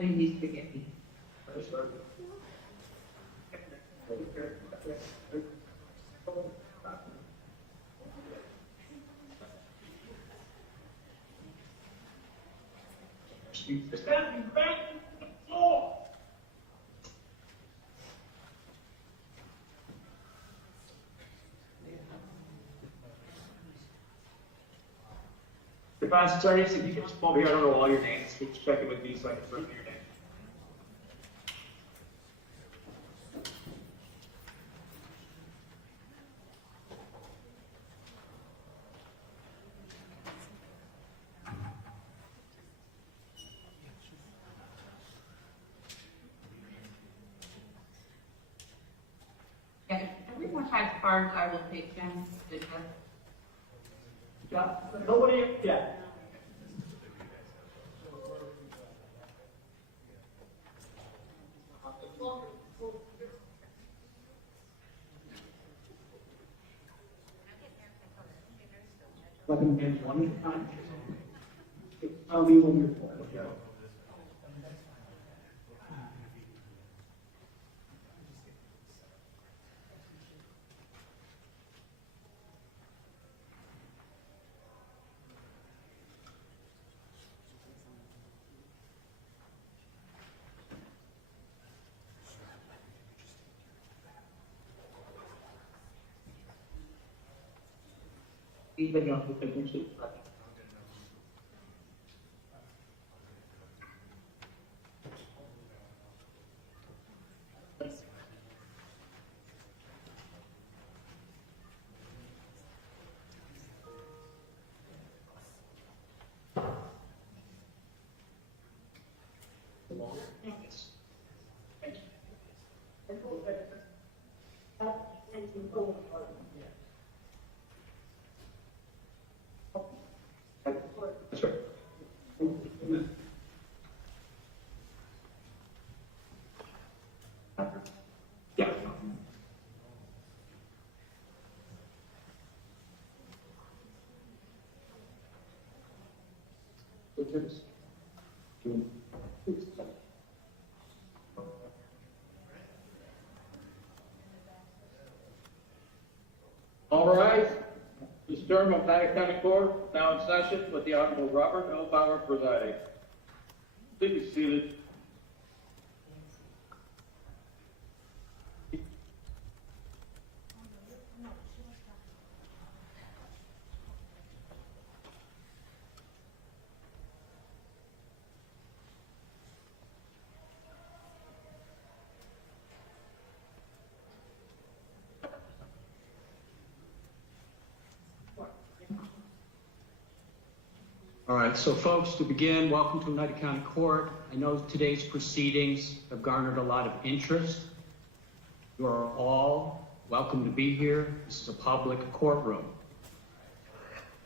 But he needs to get me. Standing back to the floor. Defense attorneys, if you can just come over here, I don't know all your names, just check it with me so I can throw your name. Yeah, if everyone has cards, I will take them. Yeah, nobody, yeah. Let them get one at a time. Tell me when you're full. Even young people can see. That's right. Yeah. All right. This term of Oneida County Court now in session with the Honorable Robert L. Bauer presiding. Please be seated. All right, so folks, to begin, welcome to Oneida County Court. I know today's proceedings have garnered a lot of interest. You are all welcome to be here. This is a public courtroom.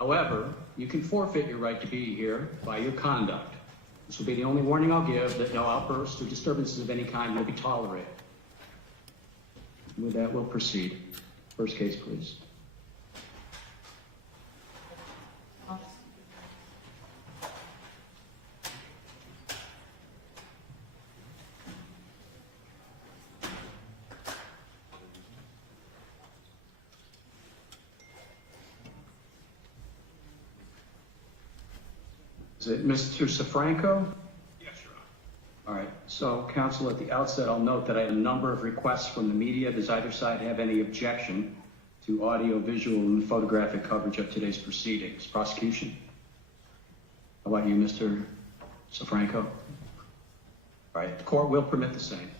However, you can forfeit your right to be here by your conduct. This will be the only warning I'll give, that no outbursts or disturbances of any kind will be tolerated. With that, we'll proceed. First case, please. Is it Mr. Safranco? Yes, Your Honor. All right. So, counsel, at the outset, I'll note that I have a number of requests from the media. Does either side have any objection to audio, visual, and photographic coverage of today's proceedings? Prosecution? How about you, Mr. Safranco? All right. The court will permit the same.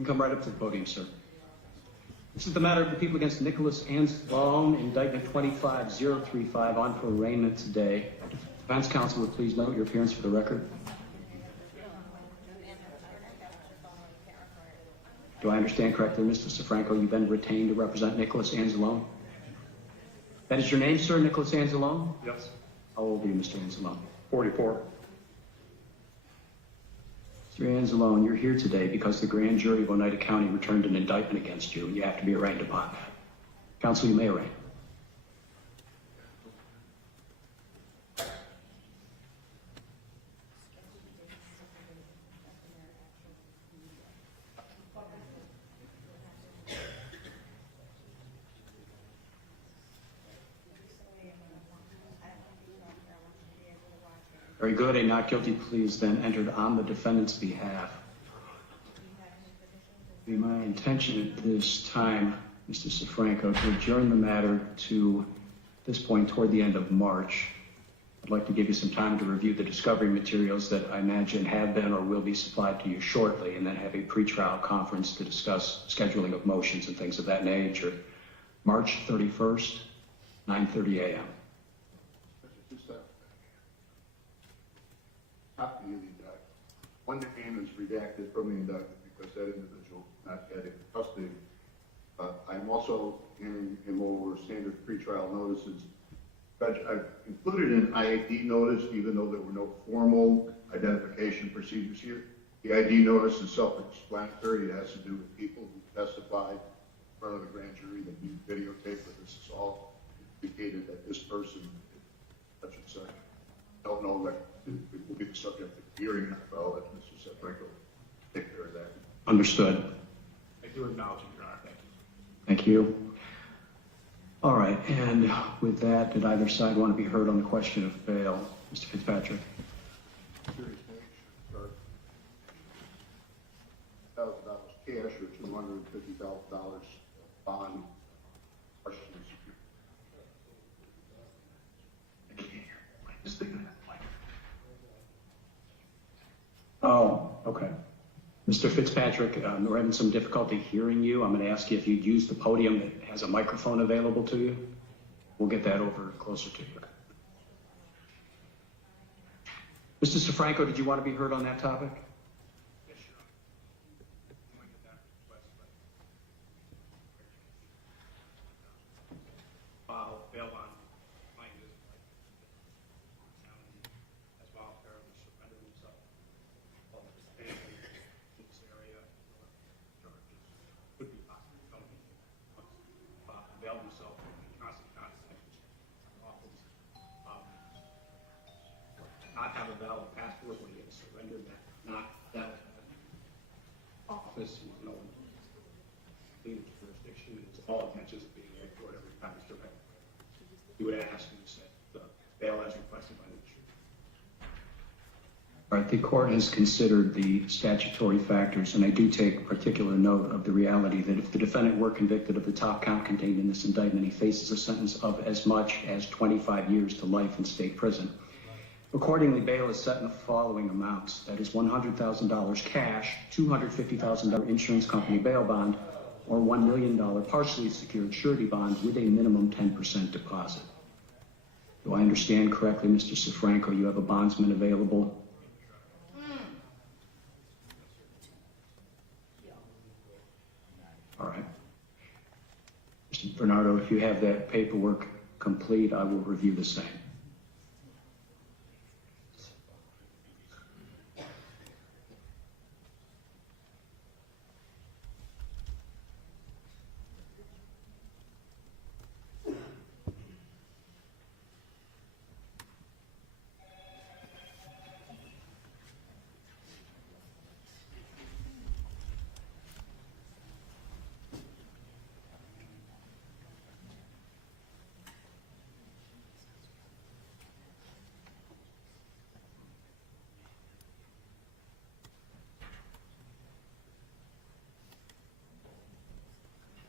You can come right up to the podium, sir. This is the matter of the people against Nicholas Anzelone, Indictment 25035, on for arraignment today. Defense counsel would please note your appearance for the record. Do I understand correctly, Mr. Sifranco, you've been retained to represent Nicholas Anzelone? That is your name, sir, Nicholas Anzelone? Yes. How old are you, Mr. Anzelone? 44. Mr. Anzelone, you're here today because the grand jury of Oneida County returned an indictment against you, and you have to be arraigned upon that. Counsel, you may arraign. Very good. A not guilty plea is then entered on the defendant's behalf. It would be my intention at this time, Mr. Sifranco, to adjourn the matter to this point toward the end of March. I'd like to give you some time to review the discovery materials that I imagine have been or will be supplied to you shortly, and then have a pretrial conference to discuss scheduling of motions and things of that nature. March 31st, 9:30 a.m. Copy of the indictment. One name is redacted from the indictment because that individual not yet in custody. I'm also hearing him over standard pretrial notices. Judge, I've included an IAD notice, even though there were no formal identification procedures here. The ID notice is self-explanatory. It has to do with people who testified in front of the grand jury that you videotaped, but this is all indicated that this person, such and such, don't know that it will be the subject of the hearing, and I'll let Mr. Sifranco take care of that. Understood. I do acknowledge it, Your Honor. Thank you. All right, and with that, did either side want to be heard on the question of bail? Mr. Fitzpatrick. Serious nature, $1,000 cash or $250,000 bond. Questions? Oh, okay. Mr. Fitzpatrick, we're having some difficulty hearing you. I'm going to ask you if you'd use the podium that has a microphone available to you. We'll get that over closer to you. Mr. Sifranco, did you want to be heard on that topic? Yes, Your Honor. File bail bond plaintiff as well apparently surrendered himself. Well, his family in this area charges could be possibly felony. Bailed himself in constant contact with office. Not have a valid passport when he gets surrendered, that not valid office, no legal jurisdiction, and it's all intentions of being in court every time he's surrendered. He would ask you to set the bail as requested by the district. All right, the court has considered the statutory factors, and I do take particular note of the reality that if the defendant were convicted of the top count contained in this indictment, he faces a sentence of as much as 25 years to life in state prison. Accordingly, bail is set in the following amounts. That is $100,000 cash, $250,000 insurance company bail bond, or $1 million partially secured surety bond with a minimum 10% deposit. Do I understand correctly, Mr. Sifranco, you have a bondsman available? All right. Mr. Bernardo, if you have that paperwork complete, I will review the same.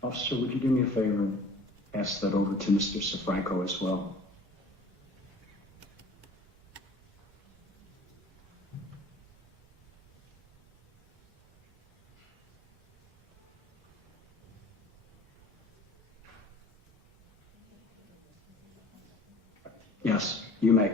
Officer, would you do me a favor and pass that over to Mr. Sifranco as well? Yes, you may.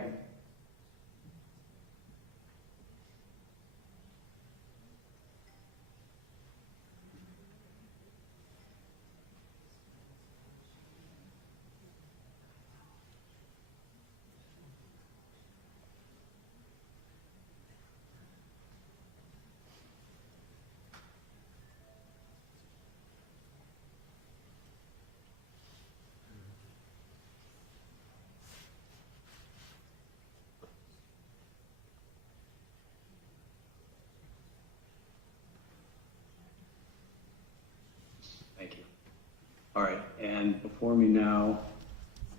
Thank you. All right, and before me now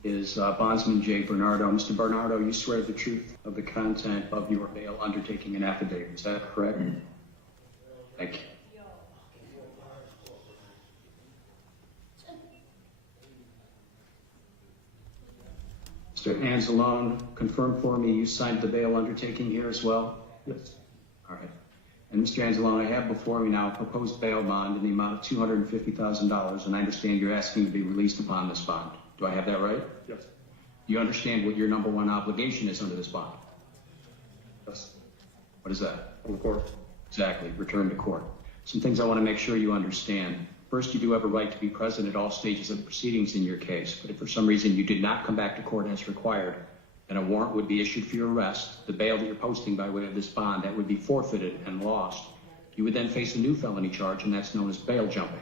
is Bondsman J. Bernardo. Mr. Bernardo, you swear the truth of the content of your bail undertaking and affidavit. Is that correct? Thank you. Mr. Anzelone, confirm for me you signed the bail undertaking here as well? Yes. All right. And Mr. Anzelone, I have before me now a proposed bail bond in the amount of $250,000, and I understand you're asking to be released upon this bond. Do I have that right? Yes. Do you understand what your number one obligation is under this bond? Yes. What is that? On the court. Exactly, return to court. Some things I want to make sure you understand. First, you do have a right to be present at all stages of the proceedings in your case, but if for some reason you did not come back to court as required, then a warrant would be issued for your arrest. The bail that you're posting by way of this bond, that would be forfeited and lost. You would then face a new felony charge, and that's known as bail jumping.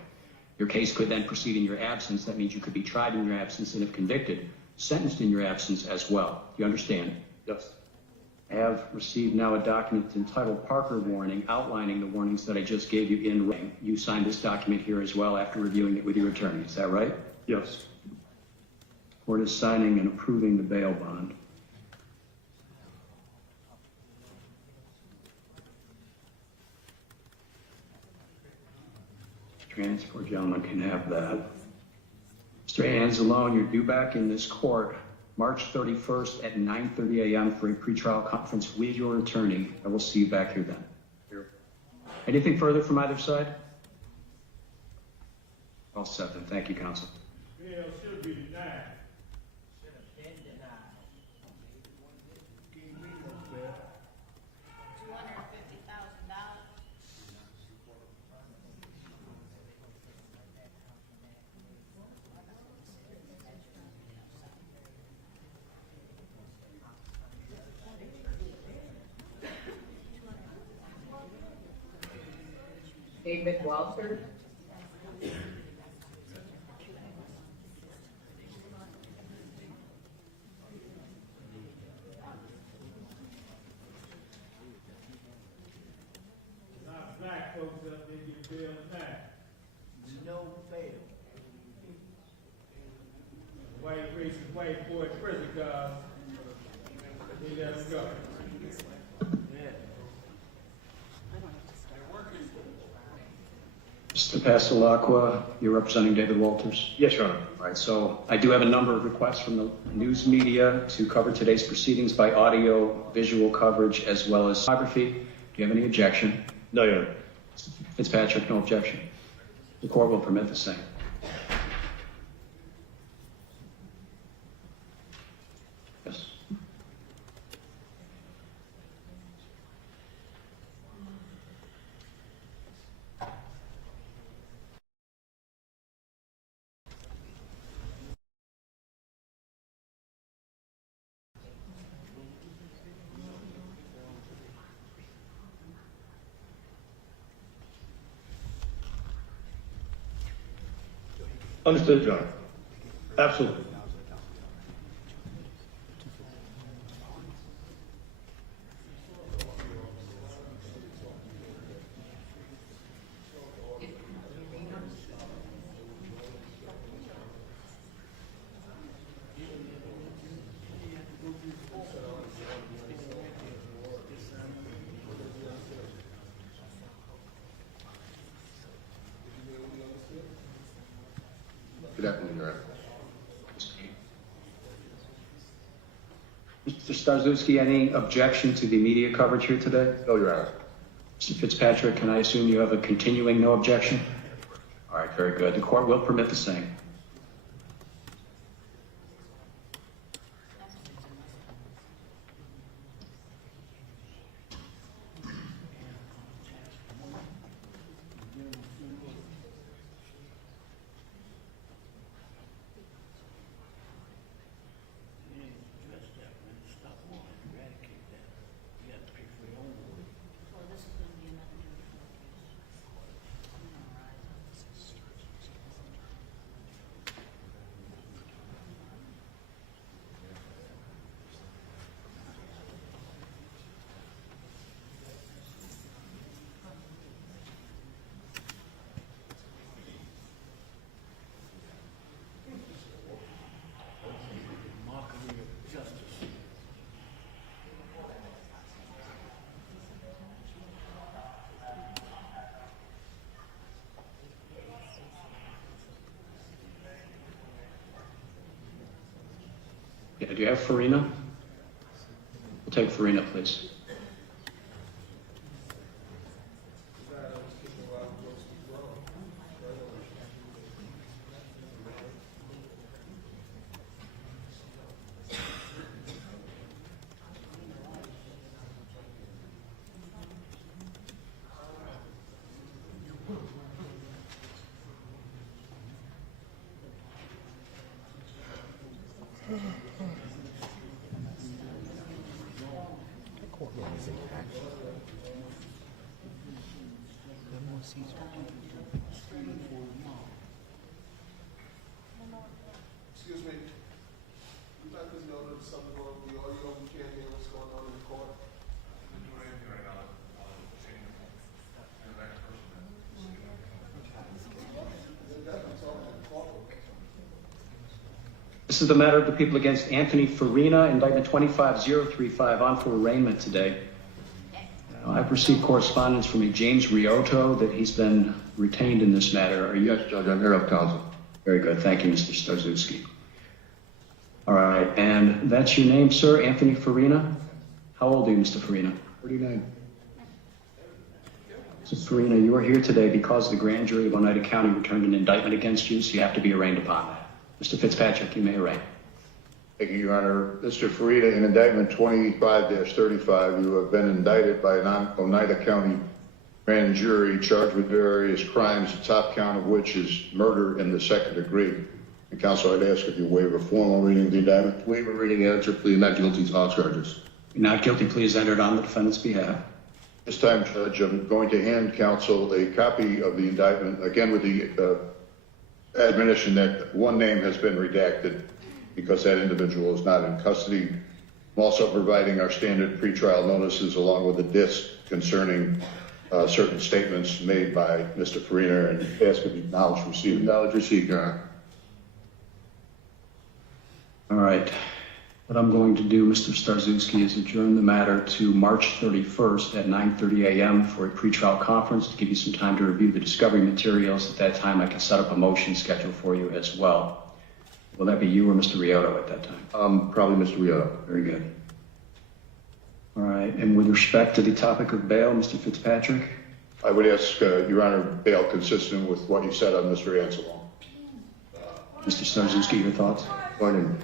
Your case could then proceed in your absence. That means you could be tried in your absence, and if convicted, sentenced in your absence as well. Do you understand? Yes. I have received now a document entitled Parker Warning, outlining the warnings that I just gave you in writing. You signed this document here as well after reviewing it with your attorney. Is that right? Yes. Court is signing and approving the bail bond. Transport gentleman can have that. Mr. Anzelone, you're due back in this court March 31st at 9:30 a.m. for a pretrial conference with your attorney. I will see you back here then. Here. Anything further from either side? All set then. Thank you, counsel. Bail should be denied. Should have been denied. Can you read that, Bill? $250,000. David Walter. Not black folks up there get bail denied. No bail. White racist white boy prison guards, they let them go. Mr. Passalacqua, you're representing David Walters? Yes, Your Honor. All right, so I do have a number of requests from the news media to cover today's proceedings by audio, visual coverage, as well as photography. Do you have any objection? No, Your Honor. Fitzpatrick, no objection. The court will permit the same. Yes. Understood, Your Honor. Absolutely. Good afternoon, Your Honor. Mr. Starzewski, any objection to the media coverage here today? No, Your Honor. Mr. Fitzpatrick, can I assume you have a continuing no objection? All right, very good. The court will permit the same. Yeah, do you have Finina? We'll take Finina, please. Excuse me. We'd like to know that something wrong with the audio. We can't hear what's going on in the court. This is the matter of the people against Anthony Finina, indictment 25035, on for arraignment today. I've received correspondence from a James Riotto that he's been retained in this matter. Are you? Yes, Judge, I'm here of counsel. Very good. Thank you, Mr. Starzewski. All right, and that's your name, sir, Anthony Finina? How old are you, Mr. Finina? 49. Mr. Finina, you are here today because the grand jury of Oneida County returned an indictment against you, so you have to be arraigned upon that. Mr. Fitzpatrick, you may arraign. Thank you, Your Honor. Mr. Finina, in indictment 25-35, you have been indicted by an Oneida County grand jury charged with various crimes, the top count of which is murder in the second degree. And counsel, I'd ask if you waive a formal reading of the indictment. Waiver reading answer, plea not guilty to all charges. Not guilty plea is entered on the defendant's behalf. This time, Judge, I'm going to hand counsel a copy of the indictment, again with the admonition that one name has been redacted because that individual is not in custody. I'm also providing our standard pretrial notices along with a disc concerning certain statements made by Mr. Finina, and ask if you acknowledge receipt. Acknowledge receipt, Your Honor. All right. What I'm going to do, Mr. Starzewski, is adjourn the matter to March 31st at 9:30 a.m. for a pretrial conference to give you some time to review the discovery materials. At that time, I can set up a motion schedule for you as well. Will that be you or Mr. Riotto at that time? Probably Mr. Riotto. Very good. All right. And with respect to the topic of bail, Mr. Fitzpatrick? I would ask, Your Honor, bail consistent with what you said on Mr. Anzelone. Mr. Starzewski, your thoughts? Morning.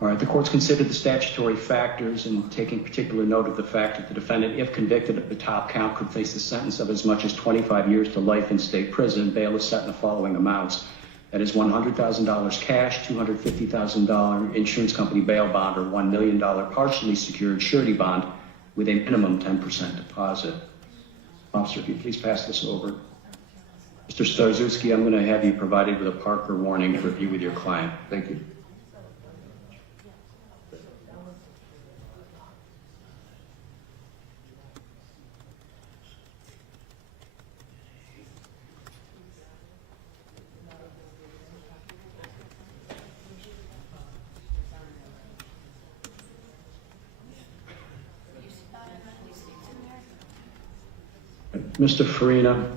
All right, the court's considered the statutory factors and taking particular note of the fact that the defendant, if convicted of the top count, could face a sentence of as much as 25 years to life in state prison. Bail is set in the following amounts. That is $100,000 cash, $250,000 insurance company bail bond, or $1 million partially secured surety bond with a minimum 10% deposit. Officer, if you please pass this over. Mr. Starzewski, I'm going to have you provided with a Parker warning to review with your client. Thank you. Mr. Finina,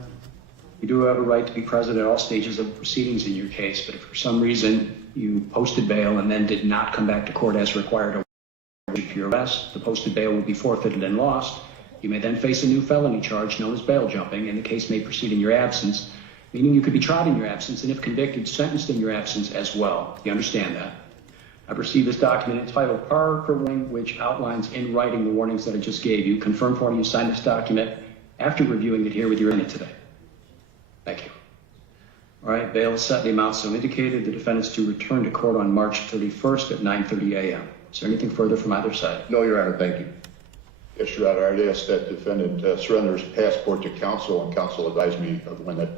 you do have a right to be present at all stages of proceedings in your case, but if for some reason you posted bail and then did not come back to court as required for your arrest, the posted bail will be forfeited and lost. You may then face a new felony charge known as bail jumping, and the case may proceed in your absence, meaning you could be tried in your absence and, if convicted, sentenced in your absence as well. You understand that? I've received this document entitled Parker Warning, which outlines in writing the warnings that I just gave you. Confirm for me you signed this document after reviewing it here with your unit today. Thank you. All right, bail is set in the amount so indicated. The defendant's to return to court on March 31st at 9:30 a.m. Is there anything further from either side? No, Your Honor. Thank you. Yes, Your Honor, I'd ask that defendant surrender his passport to counsel, and counsel advise me of when that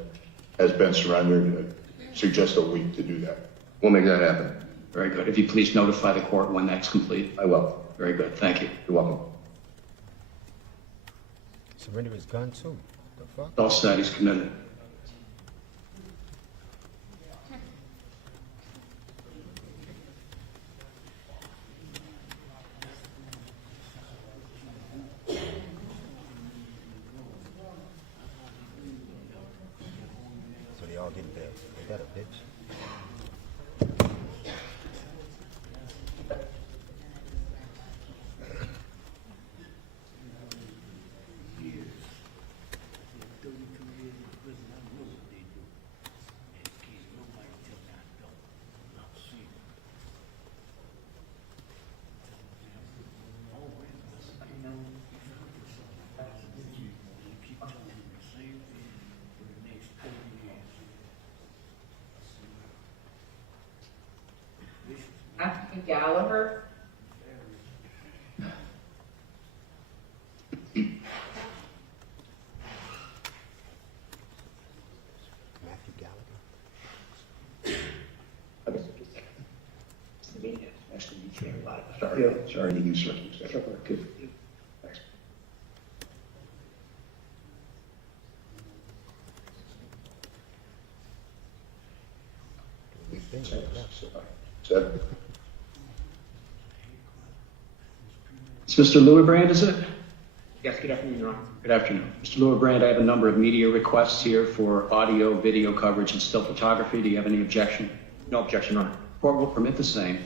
has been surrendered. Suggest a week to do that. We'll make that happen. Very good. If you please notify the court when that's complete. I will. Very good. Thank you. You're welcome. Surrender his gun too. The fuck? All set. He's committed. So they all get bail. They got a bitch. Matthew Gallaher. Matthew Gallaher. Actually, you can't lie. Sorry to use circumstances. Good. Thanks. Said, It's Mr. Lewerbrand, is it? Yes, good afternoon, Your Honor. Good afternoon. Mr. Lewerbrand, I have a number of media requests here for audio, video coverage, and still photography. Do you have any objection? No objection, Your Honor. Court will permit the same.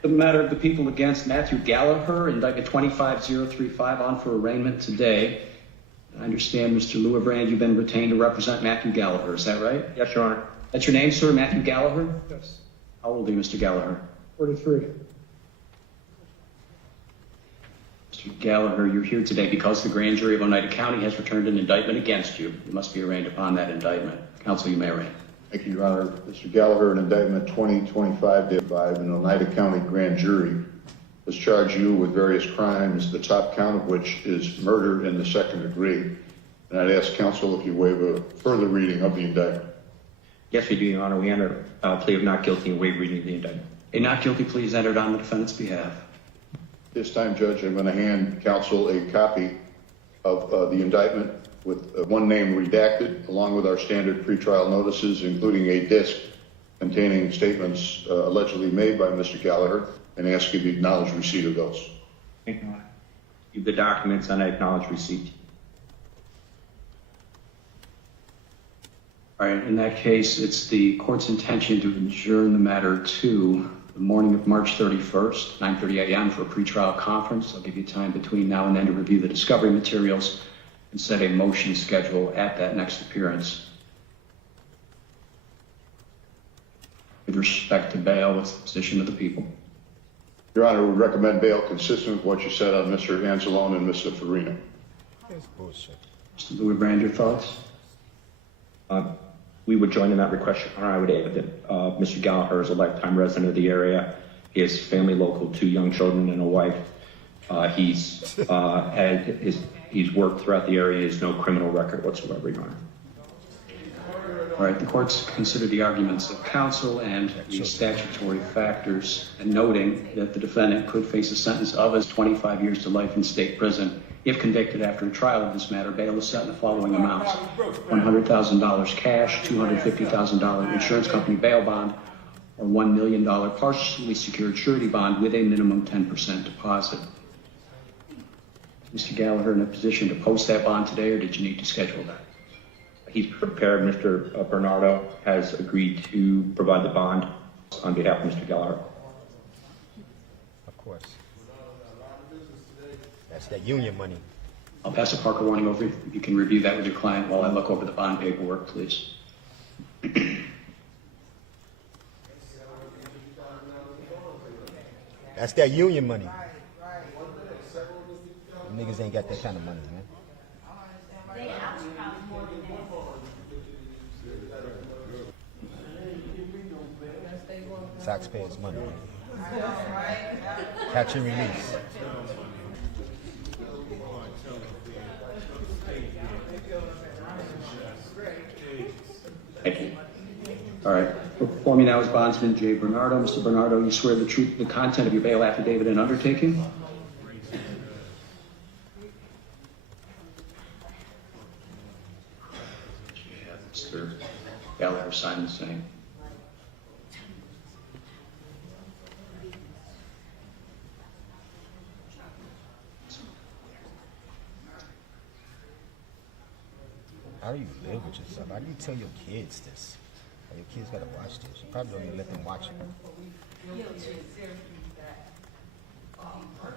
The matter of the people against Matthew Gallaher, indictment 25035, on for arraignment today. I understand, Mr. Lewerbrand, you've been retained to represent Matthew Gallaher. Is that right? Yes, Your Honor. That's your name, sir, Matthew Gallaher? Yes. How old are you, Mr. Gallaher? 43. Mr. Gallaher, you're here today because the grand jury of Oneida County has returned an indictment against you. You must be arraigned upon that indictment. Counsel, you may arraign. thank you, Your Honor. Mr. Gallaher, an indictment 2025-5, an Oneida County grand jury has charged you with various crimes, the top count of which is murder in the second degree. And I'd ask counsel if you waive a further reading of the indictment. Yes, we do, Your Honor. We enter a plea of not guilty and waive reading of the indictment. A not guilty plea is entered on the defendant's behalf. This time, Judge, I'm going to hand counsel a copy of the indictment with one name redacted, along with our standard pretrial notices, including a disc containing statements allegedly made by Mr. Gallaher, and ask you to acknowledge receipt of those. Thank you, Your Honor. Give the documents and I acknowledge receipt. All right, in that case, it's the court's intention to adjourn the matter to the morning of March 31st, 9:30 a.m. for a pretrial conference. I'll give you time between now and then to review the discovery materials and set a motion schedule at that next appearance. With respect to bail, what's the position of the people? Your Honor, we recommend bail consistent with what you said on Mr. Anzelone and Mr. Finina. That's bullshit. Mr. Lewerbrand, your thoughts? We would join in that request, Your Honor. I would add that Mr. Gallaher is a lifetime resident of the area. He has family local, 2 young children and a wife. He's worked throughout the area. He has no criminal record whatsoever, Your Honor. All right, the court's considered the arguments of counsel and the statutory factors, and noting that the defendant could face a sentence of as 25 years to life in state prison. If convicted after a trial of this matter, bail is set in the following amounts: $100,000 cash, $250,000 insurance company bail bond, or $1 million partially secured surety bond with a minimum 10% deposit. Mr. Gallaher in a position to post that bond today, or did you need to schedule that? He's prepared. Mr. Bernardo has agreed to provide the bond on behalf of Mr. Gallaher. Of course. That's that union money. I'll pass a Parker warning over. You can review that with your client while I look over the bond paperwork, please. That's that union money. Them niggas ain't got that kind of money, man. Taxpayers' money. Catch and release. Thank you. All right. Performing now is bondsman Jay Bernardo. Mr. Bernardo, you swear the truth, the content of your bail affidavit and undertaking? Mr. Gallaher signed the same. How do you live with yourself? How do you tell your kids this? Your kids gotta watch this. You probably don't even let them watch it.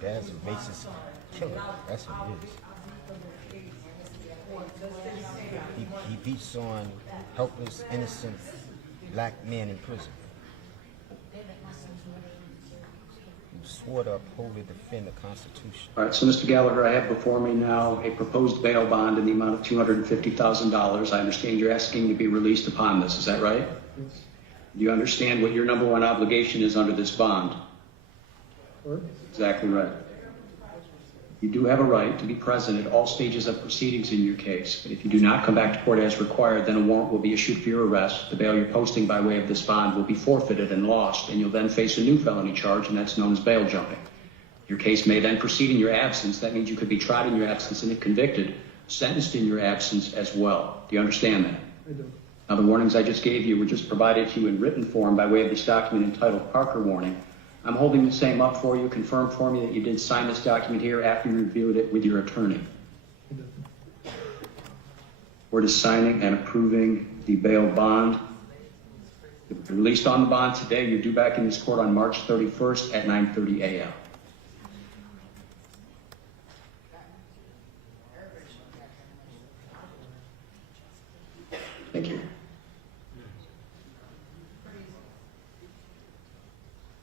dad's a racist killer. That's what it is. He beats on helpless, innocent black men in prison. You swore to uphold and defend the Constitution. All right, so Mr. Gallaher, I have before me now a proposed bail bond in the amount of $250,000. I understand you're asking to be released upon this. Is that right? Yes. Do you understand what your number one obligation is under this bond? Or? Exactly right. You do have a right to be present at all stages of proceedings in your case, but if you do not come back to court as required, then a warrant will be issued for your arrest. The bail you're posting by way of this bond will be forfeited and lost, and you'll then face a new felony charge, and that's known as bail jumping. Your case may then proceed in your absence. That means you could be tried in your absence and if convicted, sentenced in your absence as well. Do you understand that? I do. Now, the warnings I just gave you were just provided to you in written form by way of this document entitled Parker Warning. I'm holding the same up for you. Confirm for me that you did sign this document here after you reviewed it with your attorney. I do. We're just signing and approving the bail bond. If you're released on the bond today, you're due back in this court on March 31st at 9:30 a.m. Thank you.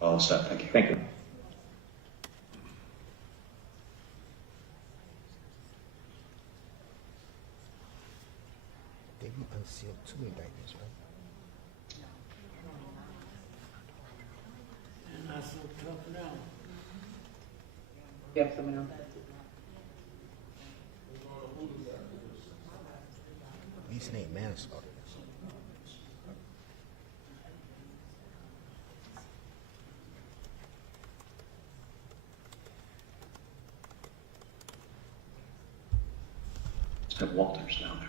All set. Thank you. Thank you. They unsealed 2 indictments, right? And not so tough now. You have someone else? At least it ain't manslaughter. Have Walters down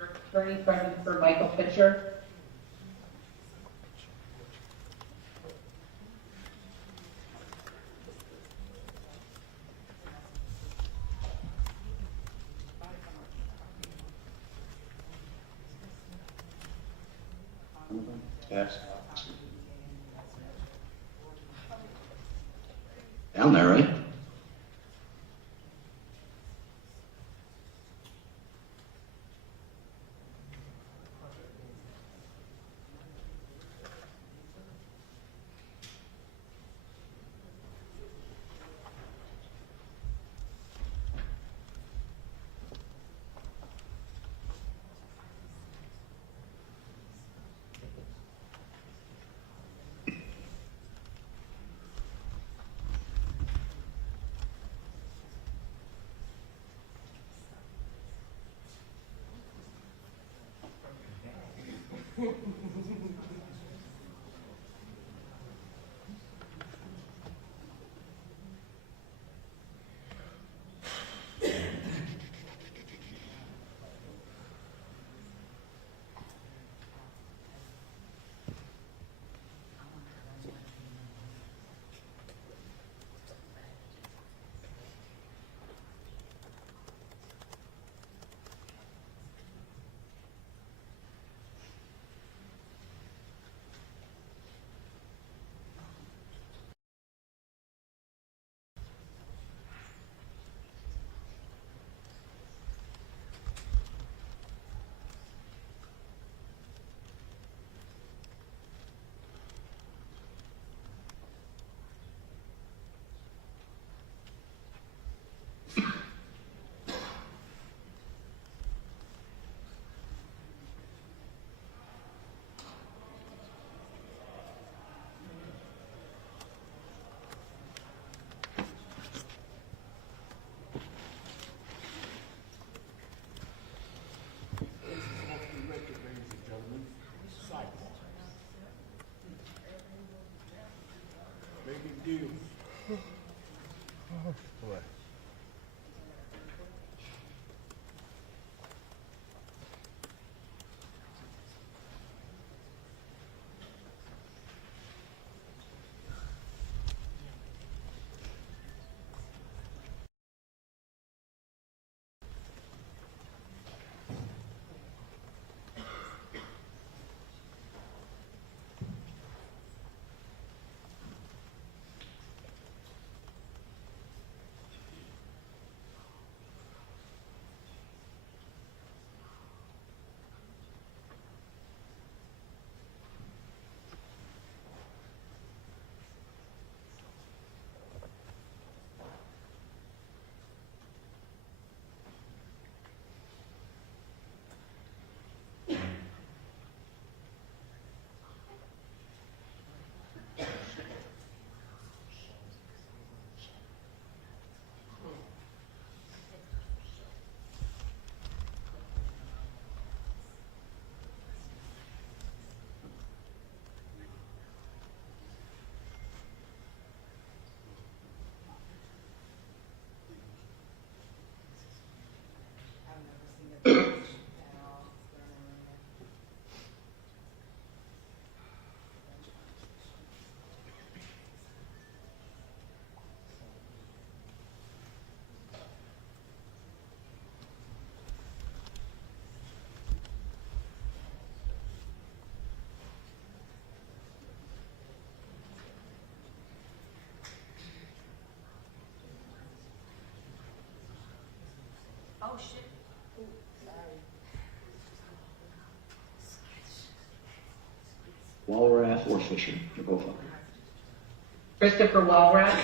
there. Attorney present for Michael Fisher. Yes. Down there, right? Deal. What? Oh, shit. Ooh, sorry. Wallrath or Fisher? You're both up. Christopher Wallrath.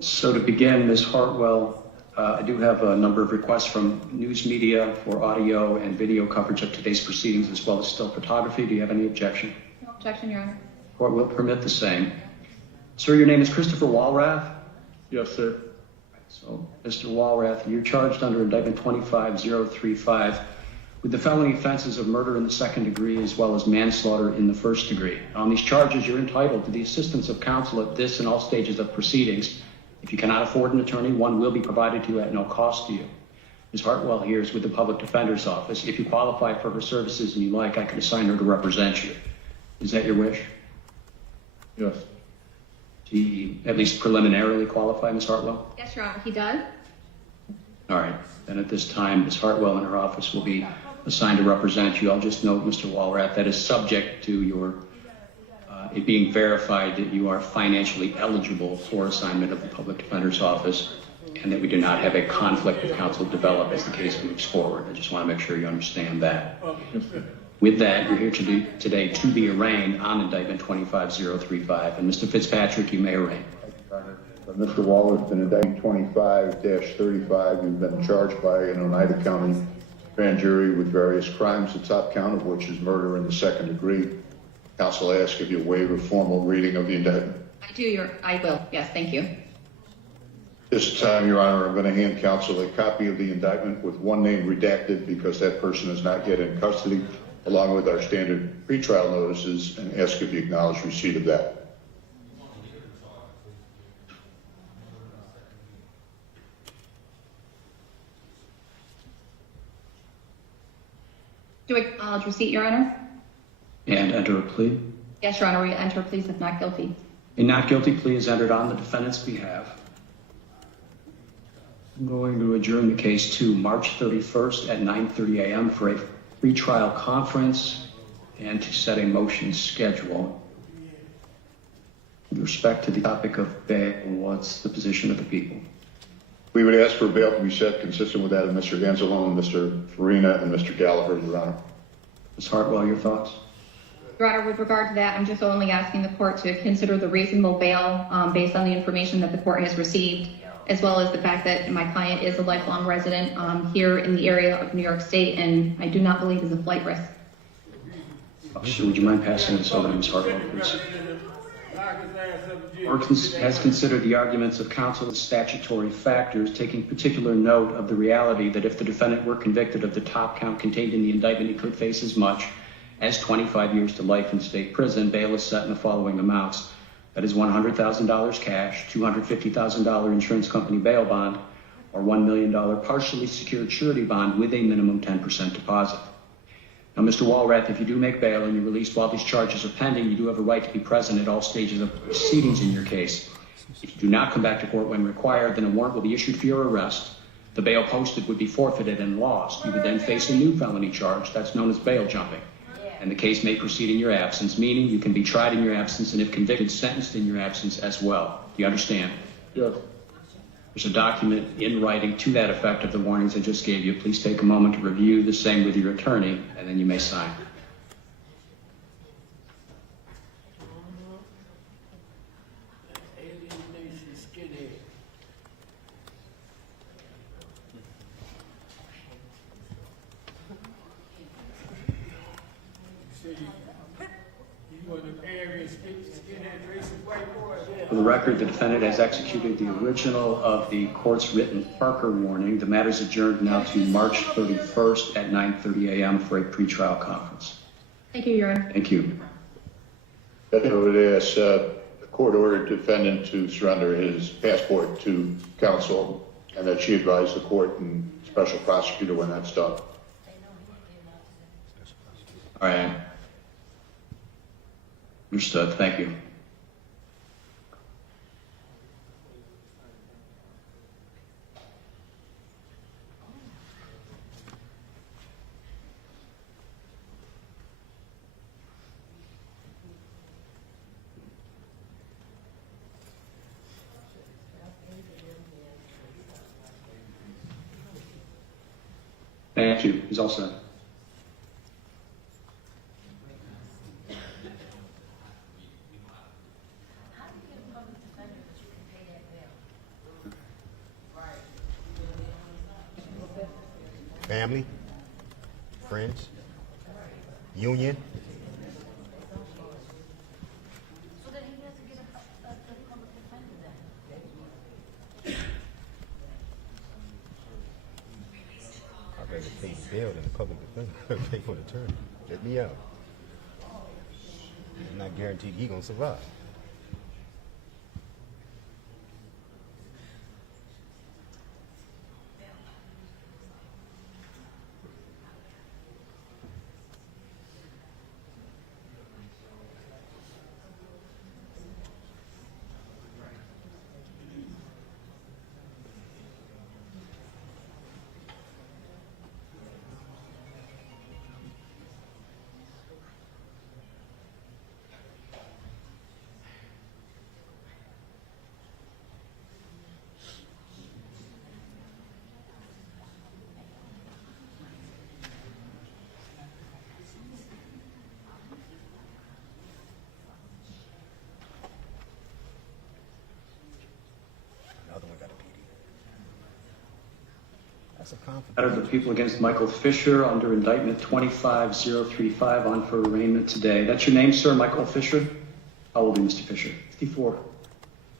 So to begin, Ms. Hartwell, I do have a number of requests from news media for audio and video coverage of today's proceedings, as well as still photography. Do you have any objection? No objection, Your Honor. Court will permit the same. Sir, your name is Christopher Wallrath? Yes, sir. So, Mr. Wallrath, you're charged under Indictment 25035 with the felony offenses of murder in the second degree as well as manslaughter in the first degree. On these charges, you're entitled to the assistance of counsel at this and all stages of proceedings. If you cannot afford an attorney, one will be provided to you at no cost to you. Ms. Hartwell here is with the Public Defender's Office. If you qualify for her services and you like, I can assign her to represent you. Is that your wish? Yes. Do you at least preliminarily qualify, Ms. Hartwell? Yes, Your Honor, he does. All right. Then at this time, Ms. Hartwell and her office will be assigned to represent you. I'll just note, Mr. Wallrath, that is subject to your it being verified that you are financially eligible for assignment of the Public Defender's Office and that we do not have a conflict of counsel develop as the case moves forward. I just want to make sure you understand that. With that, you're here today to be arraigned on Indictment 25035. And Mr. Fitzpatrick, you may arraign. Mr. Wallrath, in Indictment 25-35, you've been charged by an Oneida County grand jury with various crimes, the top count of which is murder in the second degree. Counsel asks if you waive a formal reading of the indictment. I will. Yes, thank you. This time, Your Honor, I'm going to hand counsel a copy of the indictment with one name redacted because that person is not yet in custody, along with our standard pretrial notices, and ask if you acknowledge receipt of that. Do I acknowledge receipt, Your Honor? And enter a plea. Yes, Your Honor, we enter pleas of not guilty. A not guilty plea is entered on the defendant's behalf. I'm going to adjourn the case to March 31st at 9:30 a.m. for a pretrial conference and to set a motion schedule. With respect to the topic of bail, what's the position of the people? We would ask for bail to be set consistent with that of Mr. Anzelone, Mr. Finina, and Mr. Gallaher, Your Honor. Ms. Hartwell, your thoughts? Your Honor, with regard to that, I'm just only asking the court to consider the reasonable bail based on the information that the court has received, as well as the fact that my client is a lifelong resident here in the area of New York State, and I do not believe is a flight risk. Officer, would you mind passing this over to Ms. Hartwell, please? Court has considered the arguments of counsel and statutory factors, taking particular note of the reality that if the defendant were convicted of the top count contained in the indictment, he could face as much as 25 years to life in state prison. Bail is set in the following amounts. That is $100,000 cash, $250,000 insurance company bail bond, or $1 million partially secured surety bond with a minimum 10% deposit. Now, Mr. Wallrath, if you do make bail and you're released while these charges are pending, you do have a right to be present at all stages of proceedings in your case. If you do not come back to court when required, then a warrant will be issued for your arrest. The bail posted would be forfeited and lost. You would then face a new felony charge. That's known as bail jumping. And the case may proceed in your absence, meaning you can be tried in your absence and if convicted, sentenced in your absence as well. Do you understand? Yes. There's a document in writing to that effect of the warnings I just gave you. Please take a moment to review the same with your attorney, and then you may sign. Say you record, the defendant has executed the original of the court's written Parker warning. The matter is adjourned now to March 31st at 9:30 a.m. for a pretrial conference. Thank you, Your Honor. Thank you. I would ask the court ordered defendant to surrender his passport to counsel and that she advise the court and special prosecutor when that's done. All right. Understood. Thank you. Thank you. He's all set. Family, friends, union. So then he has to get a public defender then? I'd rather pay bail than a public defender. Pay for an attorney. Get me out. I'm not guaranteed he gonna survive. Another one got a PD. That's a conflict. Matter of the people against Michael Fisher under indictment 25035 on for arraignment today. That's your name, sir, Michael Fisher? How old are you, Mr. Fisher? 54.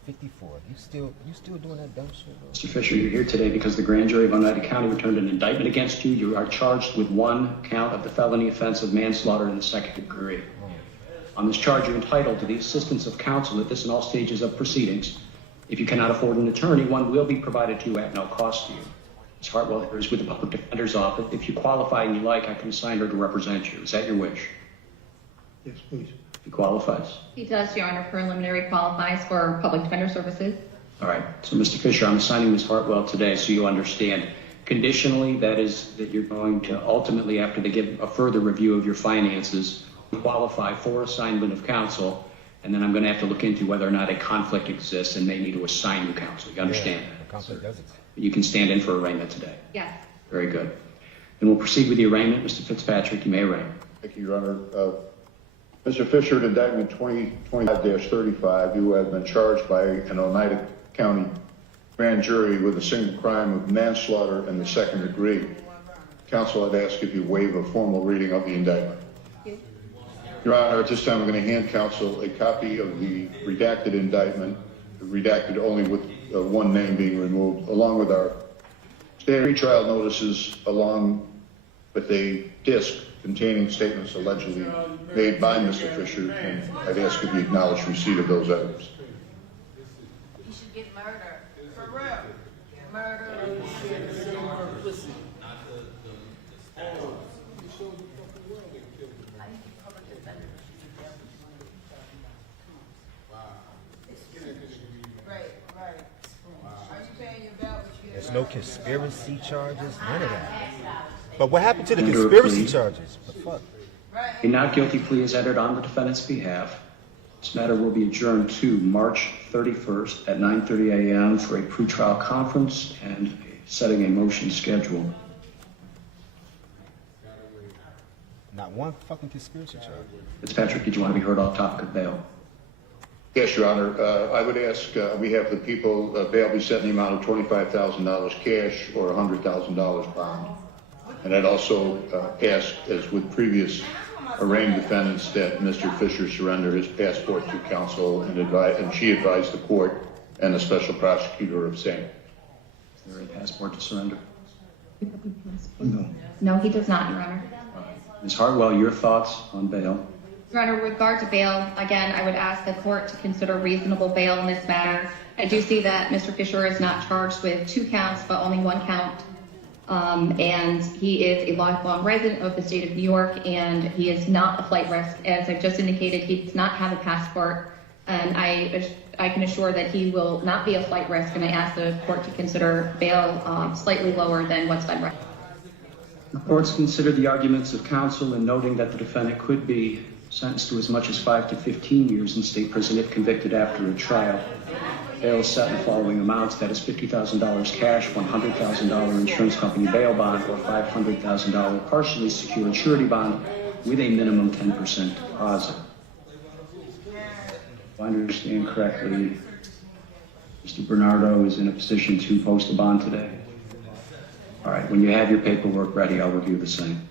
54. You still doing that dumb shit, bro? Mr. Fisher, you're here today because the grand jury of Oneida County returned an indictment against you. You are charged with one count of the felony offense of manslaughter in the second degree. On this charge, you're entitled to the assistance of counsel at this and all stages of proceedings. If you cannot afford an attorney, one will be provided to you at no cost to you. Ms. Hartwell here is with the Public Defender's Office. If you qualify and you like, I can assign her to represent you. Is that your wish? Yes, please. He qualifies. He does, Your Honor. Preliminary qualifies for public defender services. All right. So, Mr. Fisher, I'm assigning Ms. Hartwell today so you understand. Conditionally, that is that you're going to ultimately, after they give a further review of your finances, qualify for assignment of counsel, and then I'm going to have to look into whether or not a conflict exists and may need to assign you counsel. You understand Yeah, that? the conflict does exist. You can stand in for arraignment today. Yes. Very good. Then we'll proceed with the arraignment. Mr. Fitzpatrick, you may arraign. Thank you, Your Honor. Mr. Fisher, in indictment 2025-35, you have been charged by an Oneida County grand jury with a single crime of manslaughter in the second degree. Counsel, I'd ask if you waive a formal reading of the indictment. Your Honor, at this time, I'm going to hand counsel a copy of the redacted indictment, redacted only with one name being removed, along with our standard trial notices, along with a disc containing statements allegedly made by Mr. Fisher, and I'd ask if you acknowledge receipt of those items. He should get murder. For real. Murder. Right. Are you paying your bill? There's no conspiracy charges, none of that. But what happened to the conspiracy charges? The fuck? A not guilty plea is entered on the defendant's behalf. This matter will be adjourned to March 31st at 9:30 a.m. for a pretrial conference and setting a motion schedule. Not one fucking conspiracy charge. Fitzpatrick, did you want to be heard off topic of bail? Yes, Your Honor. I would ask, we have the people, bail be set in the amount of $25,000 cash or $100,000 bond. And I'd also ask, as with previous arraigned defendants that Mr. Fisher surrender his passport to counsel, and she advised the court and the special prosecutor of same. Is there a passport to surrender? No. No, he does not, Your Honor. Ms. Hartwell, your thoughts on bail? Your Honor, with regard to bail, again, I would ask the court to consider reasonable bail in this matter. I do see that Mr. Fisher is not charged with 2 counts, but only 1 count. And he is a lifelong resident of the state of New York, and he is not a flight risk. As I've just indicated, he does not have a passport, and I can assure that he will not be a flight risk, and I ask the court to consider bail slightly lower than what's been recommended. The court's considered the arguments of counsel in noting that the defendant could be sentenced to as much as 5 to 15 years in state prison if convicted after a trial. Bail is set in the following amounts: that is $50,000 cash, $100,000 insurance company bail bond, or $500,000 partially secured surety bond with a minimum 10% deposit. If I understand correctly, Mr. Bernardo is in a position to post a bond today. All right, when you have your paperwork ready, I'll review the same.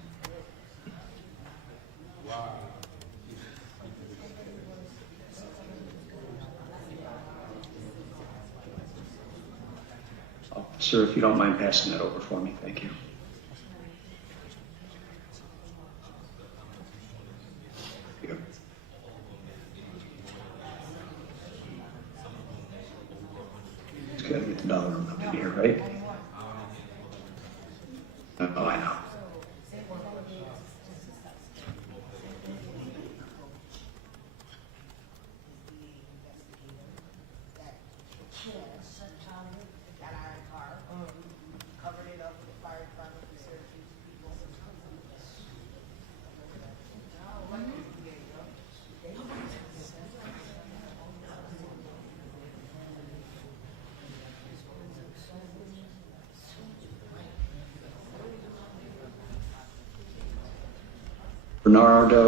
Sir, if you don't mind passing that over for me, thank you. Here. Just gotta get the dollar amount in here, right? Oh, I know.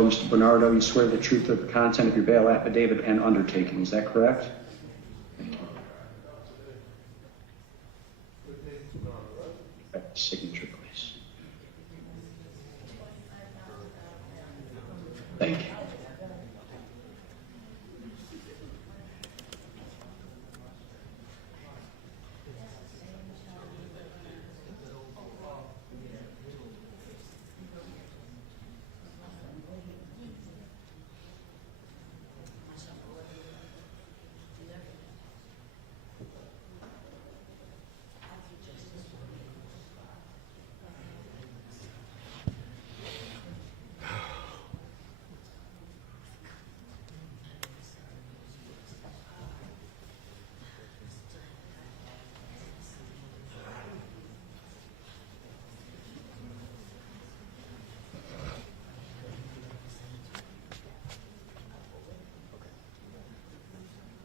Mr. Bernardo, you swear the truth of the content of your bail affidavit and undertaking. Is that correct? Thank you. Signature, please. Thank you.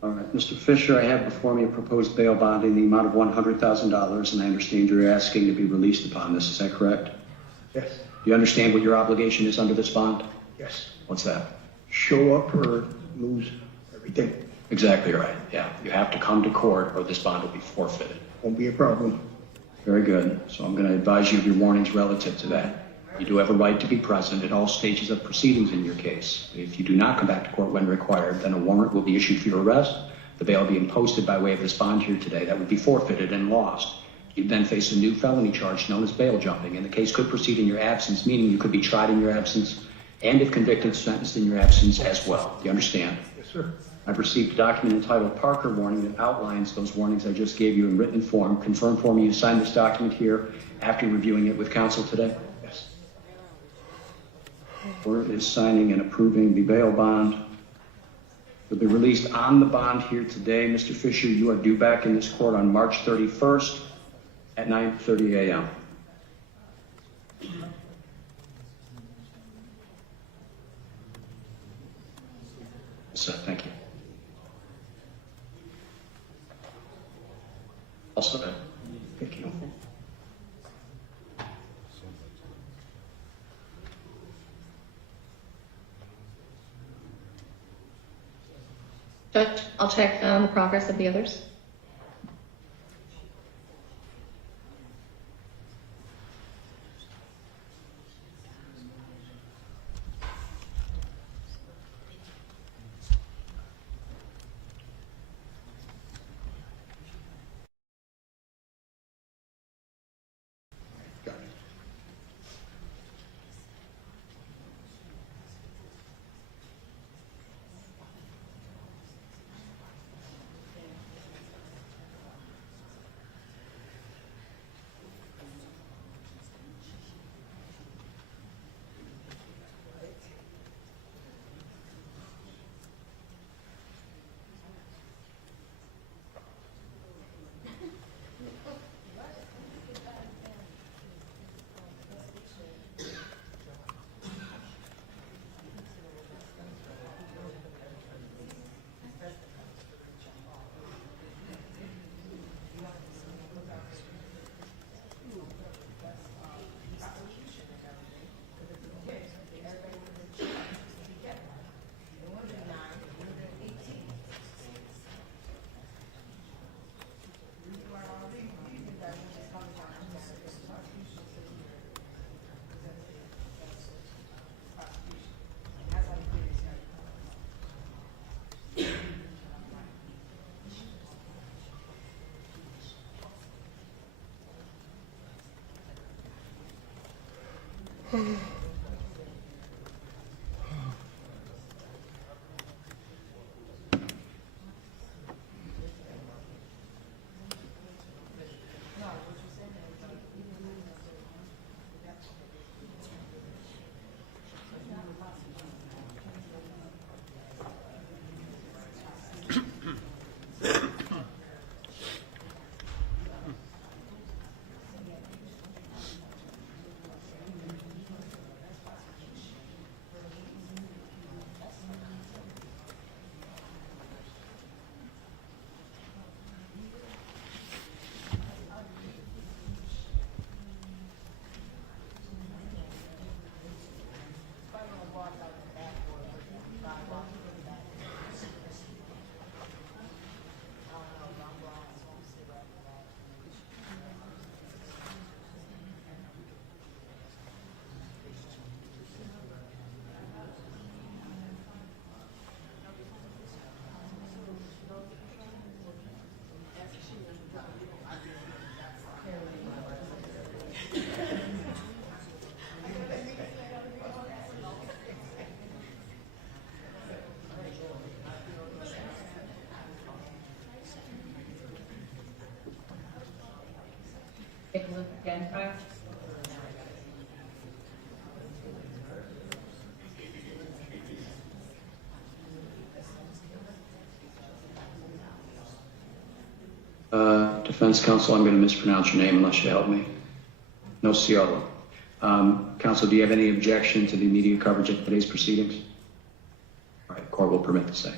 All right, Mr. Fisher, I have before me a proposed bail bond in the amount of $100,000, and I understand you're asking to be released upon this. Is that correct? Yes. Do you understand what your obligation is under this bond? Yes. What's that? Show up or lose everything. Exactly right. Yeah, you have to come to court or this bond will be forfeited. Won't be a problem. Very good. So I'm going to advise you of your warnings relative to that. You do have a right to be present at all stages of proceedings in your case. If you do not come back to court when required, then a warrant will be issued for your arrest. The bail being posted by way of this bond here today, that would be forfeited and lost. You then face a new felony charge known as bail jumping, and the case could proceed in your absence, meaning you could be tried in your absence, and if convicted, sentenced in your absence as well. Do you understand? Yes, sir. I've received a document entitled Parker Warning that outlines those warnings I just gave you in written form. Confirm for me you signed this document here after reviewing it with counsel today? Yes. Court is signing and approving the bail bond. You'll be released on the bond here today. Mr. Fisher, you are due back in this court on March 31st at 9:30 a.m. So, thank you. Also, Thank you. Judge, I'll check the progress of the others. Nicholas Gentile. Defense counsel, I'm going to mispronounce your name unless you help me. Nociolo. Counsel, do you have any objection to the media coverage of today's proceedings? All right, court will permit the same.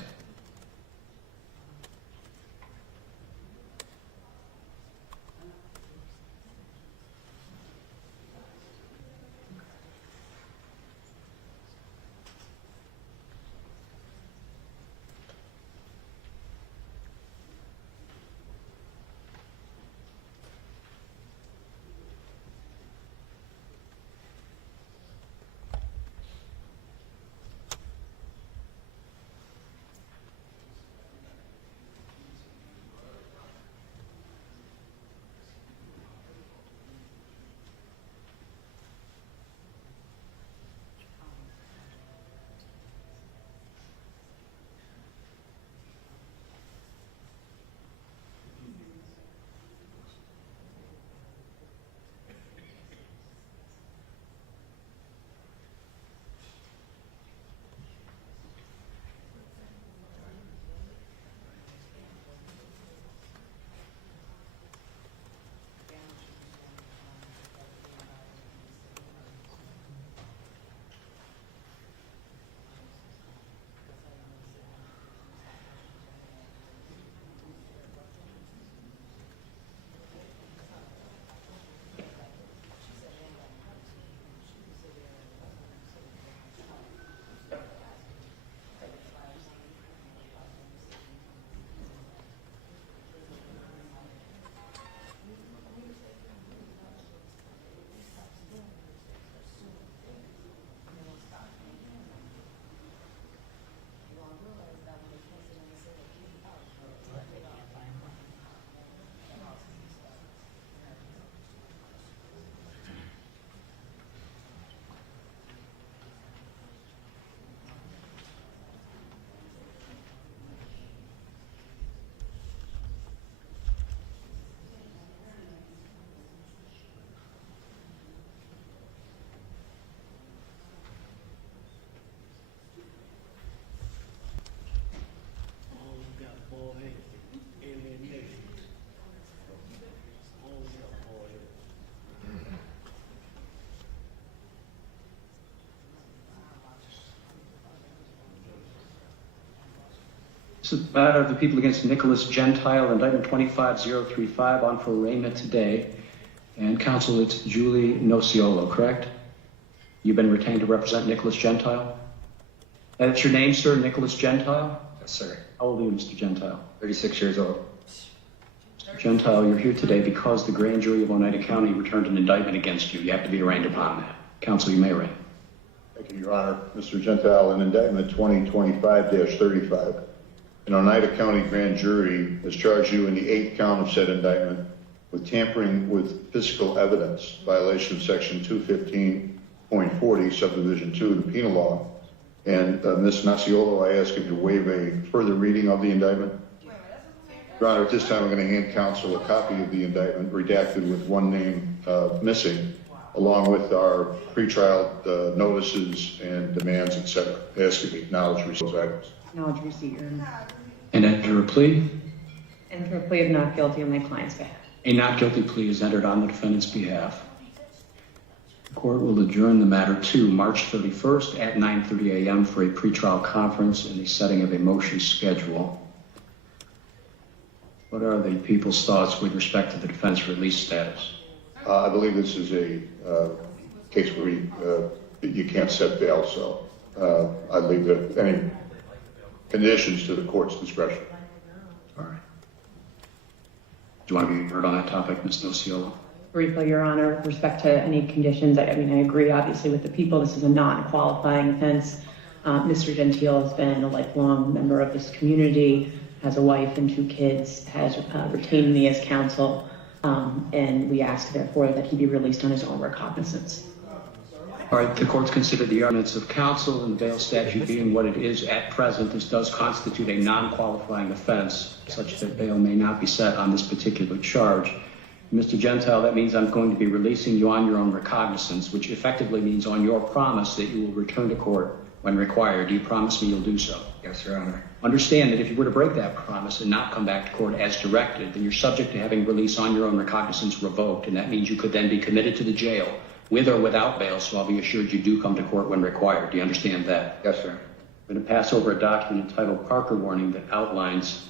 This is the matter of the people against Nicholas Gentile, indictment 25035, on for arraignment today. And counsel, it's Julie Nociolo, correct? You've been retained to represent Nicholas Gentile? That's your name, sir, Nicholas Gentile? Yes, sir. How old are you, Mr. Gentile? 36 years old. Mr. Gentile, you're here today because the grand jury of Oneida County returned an indictment against you. You have to be arraigned upon that. Counsel, you may arraign. Thank you, Your Honor. Mr. Gentile, in indictment 2025-35, an Oneida County grand jury has charged you in the 8th count of said indictment with tampering with physical evidence, violation of section 215 .40, subdivision 2 of the penal law. And Ms. Nasiolo, I ask you to waive a further reading of the indictment. Your Honor, at this time, I'm going to hand counsel a copy of the indictment redacted with one name missing, along with our pretrial notices and demands, etc. I ask you to acknowledge receipt of those items. Acknowledge receipt, Your Honor. And enter a plea. Enter a plea of not guilty on my client's behalf. A not guilty plea is entered on the defendant's behalf. The court will adjourn the matter to March 31st at 9:30 a.m. for a pretrial conference in the setting of a motion schedule. What are the people's thoughts with respect to the defense release status? I believe this is a case where you can't set bail, so I leave any conditions to the court's discretion. All right. Do you want to be heard on that topic, Ms. Nociolo? Briefly, Your Honor, with respect to any conditions, I agree obviously with the people. This is a non-qualifying offense. Mr. Gentile has been a lifelong member of this community, has a wife and 2 kids, has retained me as counsel, and we ask, therefore, that he be released on his own recognizance. All right, the court's considered the arguments of counsel and the bail statute being what it is at present. This does constitute a non-qualifying offense, such that bail may not be set on this particular charge. Mr. Gentile, that means I'm going to be releasing you on your own recognizance, which effectively means on your promise that you will return to court when required. Do you promise me you'll do so? Yes, Your Honor. Understand that if you were to break that promise and not come back to court as directed, then you're subject to having release on your own recognizance revoked, and that means you could then be committed to the jail with or without bail, so I'll be assured you do come to court when required. Do you understand that? Yes, sir. I'm going to pass over a document entitled Parker Warning that outlines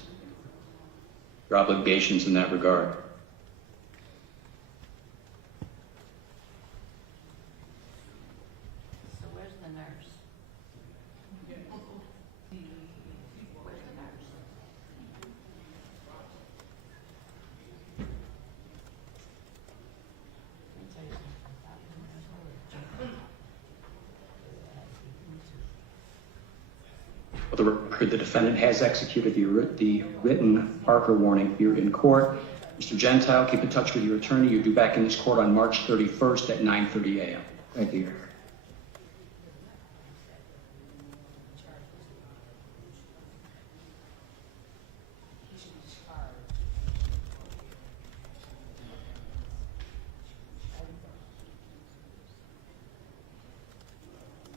your obligations in that regard. So where's the nurse? Where's the nurse? Let me tell you something. For the record, the defendant has executed the written Parker warning here in court. Mr. Gentile, keep in touch with your attorney. You're due back in this court on March 31st at 9:30 a.m. Thank you, Your Honor.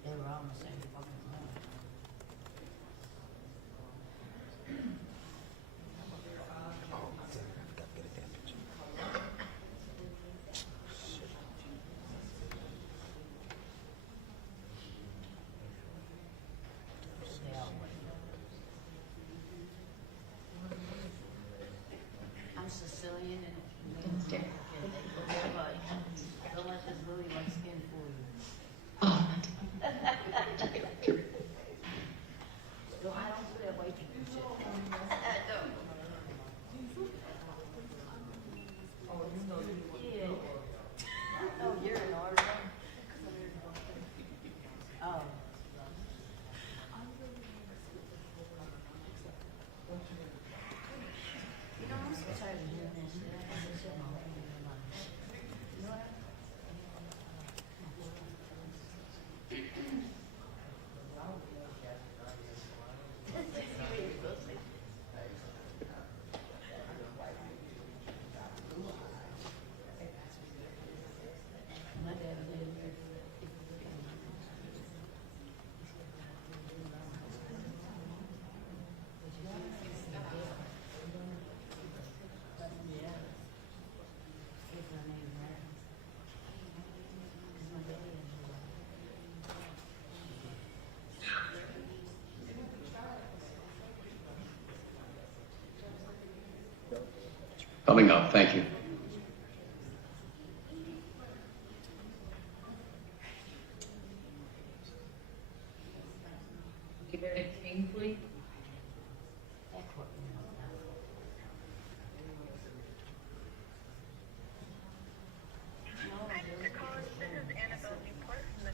They were all in the same fucking room. I'm Sicilian and Downstairs. don't let this really like skin fool you. Oh, No, I don't do that white people shit. Yeah. Oh, you're in order. Oh. You know, I'm so tired of hearing this shit. I have this shit in my mind. You know what? My dad lived here. Yeah. It's my name, right? It's my daddy. Coming up. Thank you. Kingsley. That courtroom.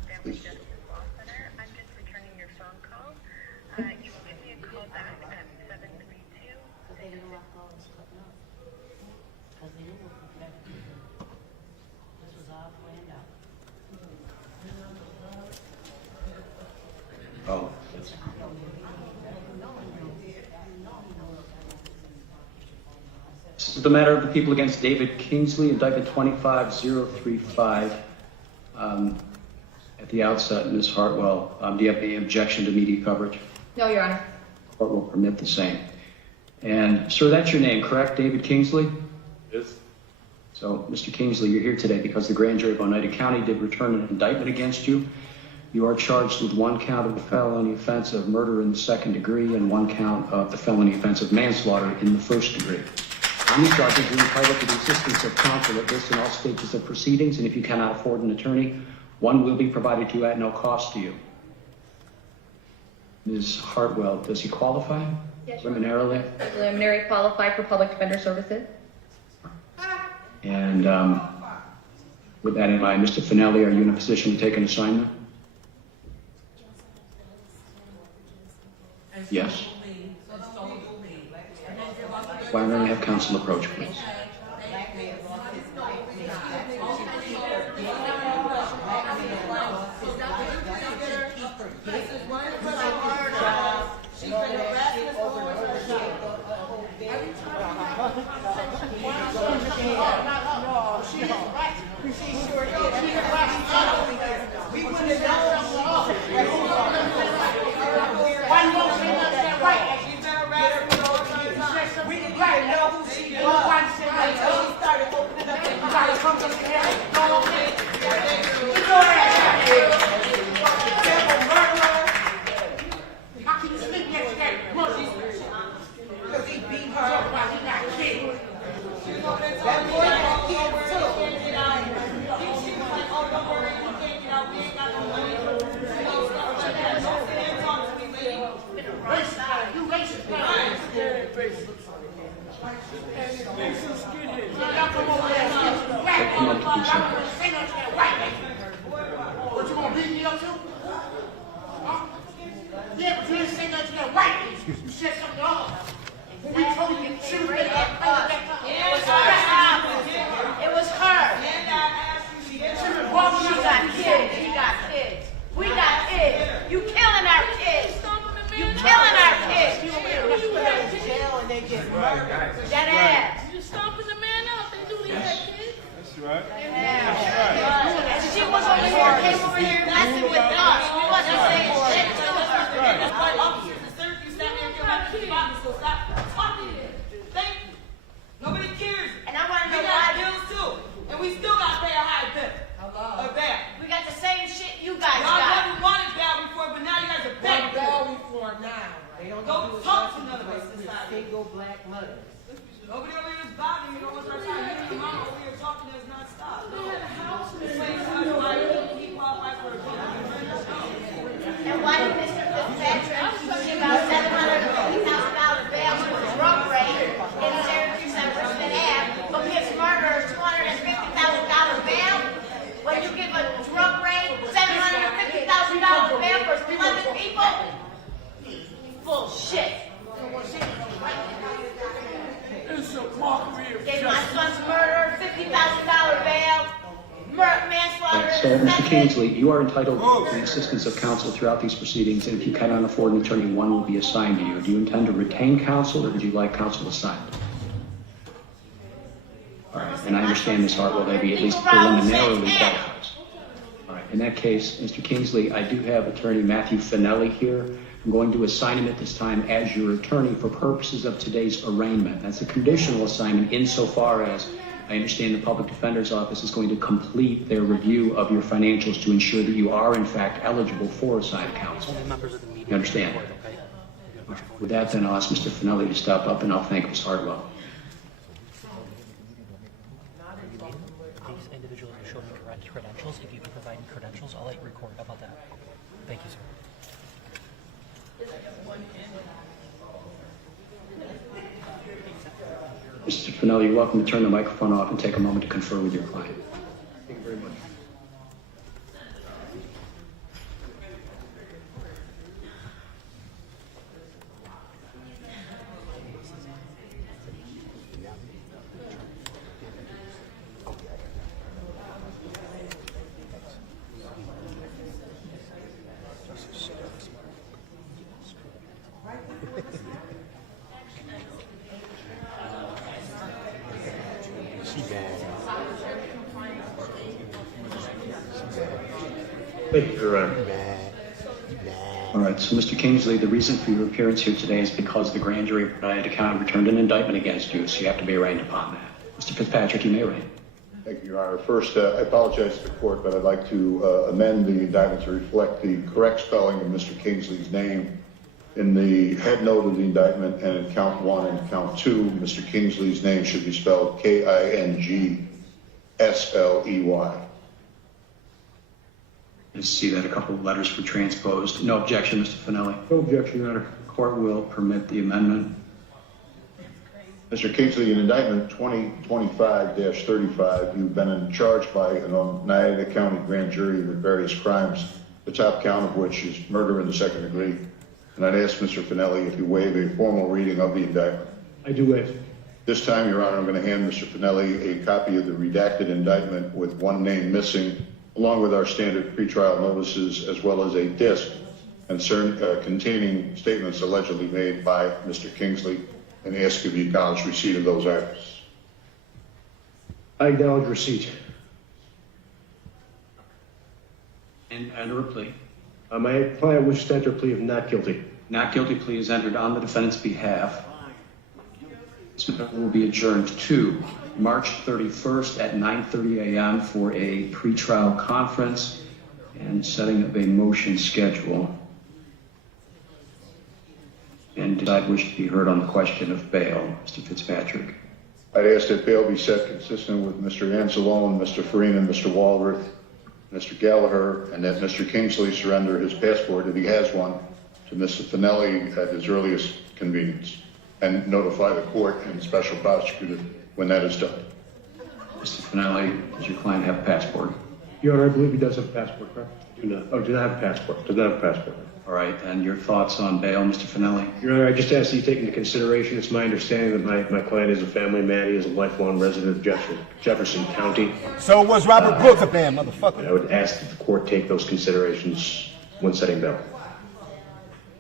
Family Justice Law Center. I'm just returning your phone call. You will give me a call back at 732. Because they didn't want all this cutting up. Because they didn't This is the matter of the people against David Kingsley, indictment 25035. At the outset, Ms. Hartwell, do you have any objection to media coverage? No, Your Honor. The court will permit the same. And, sir, that's your name, correct? David Kingsley? Yes. So, Mr. Kingsley, you're here today because the grand jury of Oneida County did return an indictment against you. You are charged with one count of the felony offense of murder in the second degree and one count of the felony offense of manslaughter in the first degree. On these charges, you're entitled to the assistance of counsel at this and all stages of proceedings, and if you cannot afford an attorney, one will be provided to you at no cost to you. Ms. Hartwell, does he qualify? Yes, Preliminarily? Preliminary qualify for public defender services. And with that in mind, Mr. Finelli, are you in a position to take an assignment? Yes. Why don't we have counsel approach, please? So, Mr. Kingsley, you are entitled to the assistance of counsel throughout these proceedings, and if you cannot afford an attorney, one will be assigned to you. Do you intend to retain counsel, or would you like counsel assigned? All right, and I understand, Ms. Hartwell, maybe at least preliminarily qualifies. All right, in that case, Mr. Kingsley, I do have attorney Matthew Finelli here. I'm going to assign him at this time as your attorney for purposes of today's arraignment. That's a conditional assignment insofar as I understand the Public Defender's Office is going to complete their review of your financials to ensure that you are, in fact, eligible for assigned counsel. You understand? With that, then, I'll ask Mr. Finelli to step up, and I'll thank Ms. Hartwell. These individuals will show me correct credentials. If you can provide me credentials, I'll record. How about that? Thank you, sir. Mr. Finelli, you're welcome to turn the microphone off and take a moment to confer with your client. Thank you very much. She bad. Thank you, Your Honor. You bad. You bad. All right, so Mr. Kingsley, the reason for your appearance here today is because the grand jury of Oneida County returned an indictment against you, so you have to be arraigned upon that. Mr. Fitzpatrick, you may arraign. Thank you, Your Honor. First, I apologize to the court, but I'd like to amend the indictment to reflect the correct spelling of Mr. Kingsley's name. In the head note of the indictment and in count 1 and count 2, Mr. Kingsley's name should be spelled Kingsley. I see that a couple of letters were transposed. No objection, Mr. Finelli. No objection, Your Honor. The court will permit the amendment. Mr. Kingsley, in indictment 2025-35, you've been charged by an Oneida County grand jury with various crimes, the top count of which is murder in the second degree. And I'd ask Mr. Finelli if you waive a formal reading of the indictment. I do waive. This time, Your Honor, I'm going to hand Mr. Finelli a copy of the redacted indictment with one name missing, along with our standard pretrial notices, as well as a disc containing statements allegedly made by Mr. Kingsley, and ask if you acknowledge receipt of those items. I acknowledge receipt. And enter a plea. My client wishes to enter a plea of not guilty. Not guilty plea is entered on the defendant's behalf. This matter will be adjourned to March 31st at 9:30 a.m. for a pretrial conference and setting up a motion schedule. And did I wish to be heard on the question of bail, Mr. Fitzpatrick? I'd ask that bail be set consistent with Mr. Anzelone, Mr. Finina, Mr. Wallrath, Mr. Gallaher, and that Mr. Kingsley surrender his passport, if he has one, to Mr. Finelli at his earliest convenience, and notify the court and special prosecutor when that is done. Mr. Finelli, does your client have a passport? Your Honor, I believe he does have a passport, correct? Do not. Oh, do not have a passport. Does not have a passport. All right, and your thoughts on bail, Mr. Finelli? Your Honor, I just ask that you take into consideration, it's my understanding that my client is a family man. He is a lifelong resident of Jefferson County. So was Robert Brooks a fan, motherfucker? I would ask that the court take those considerations when setting bail.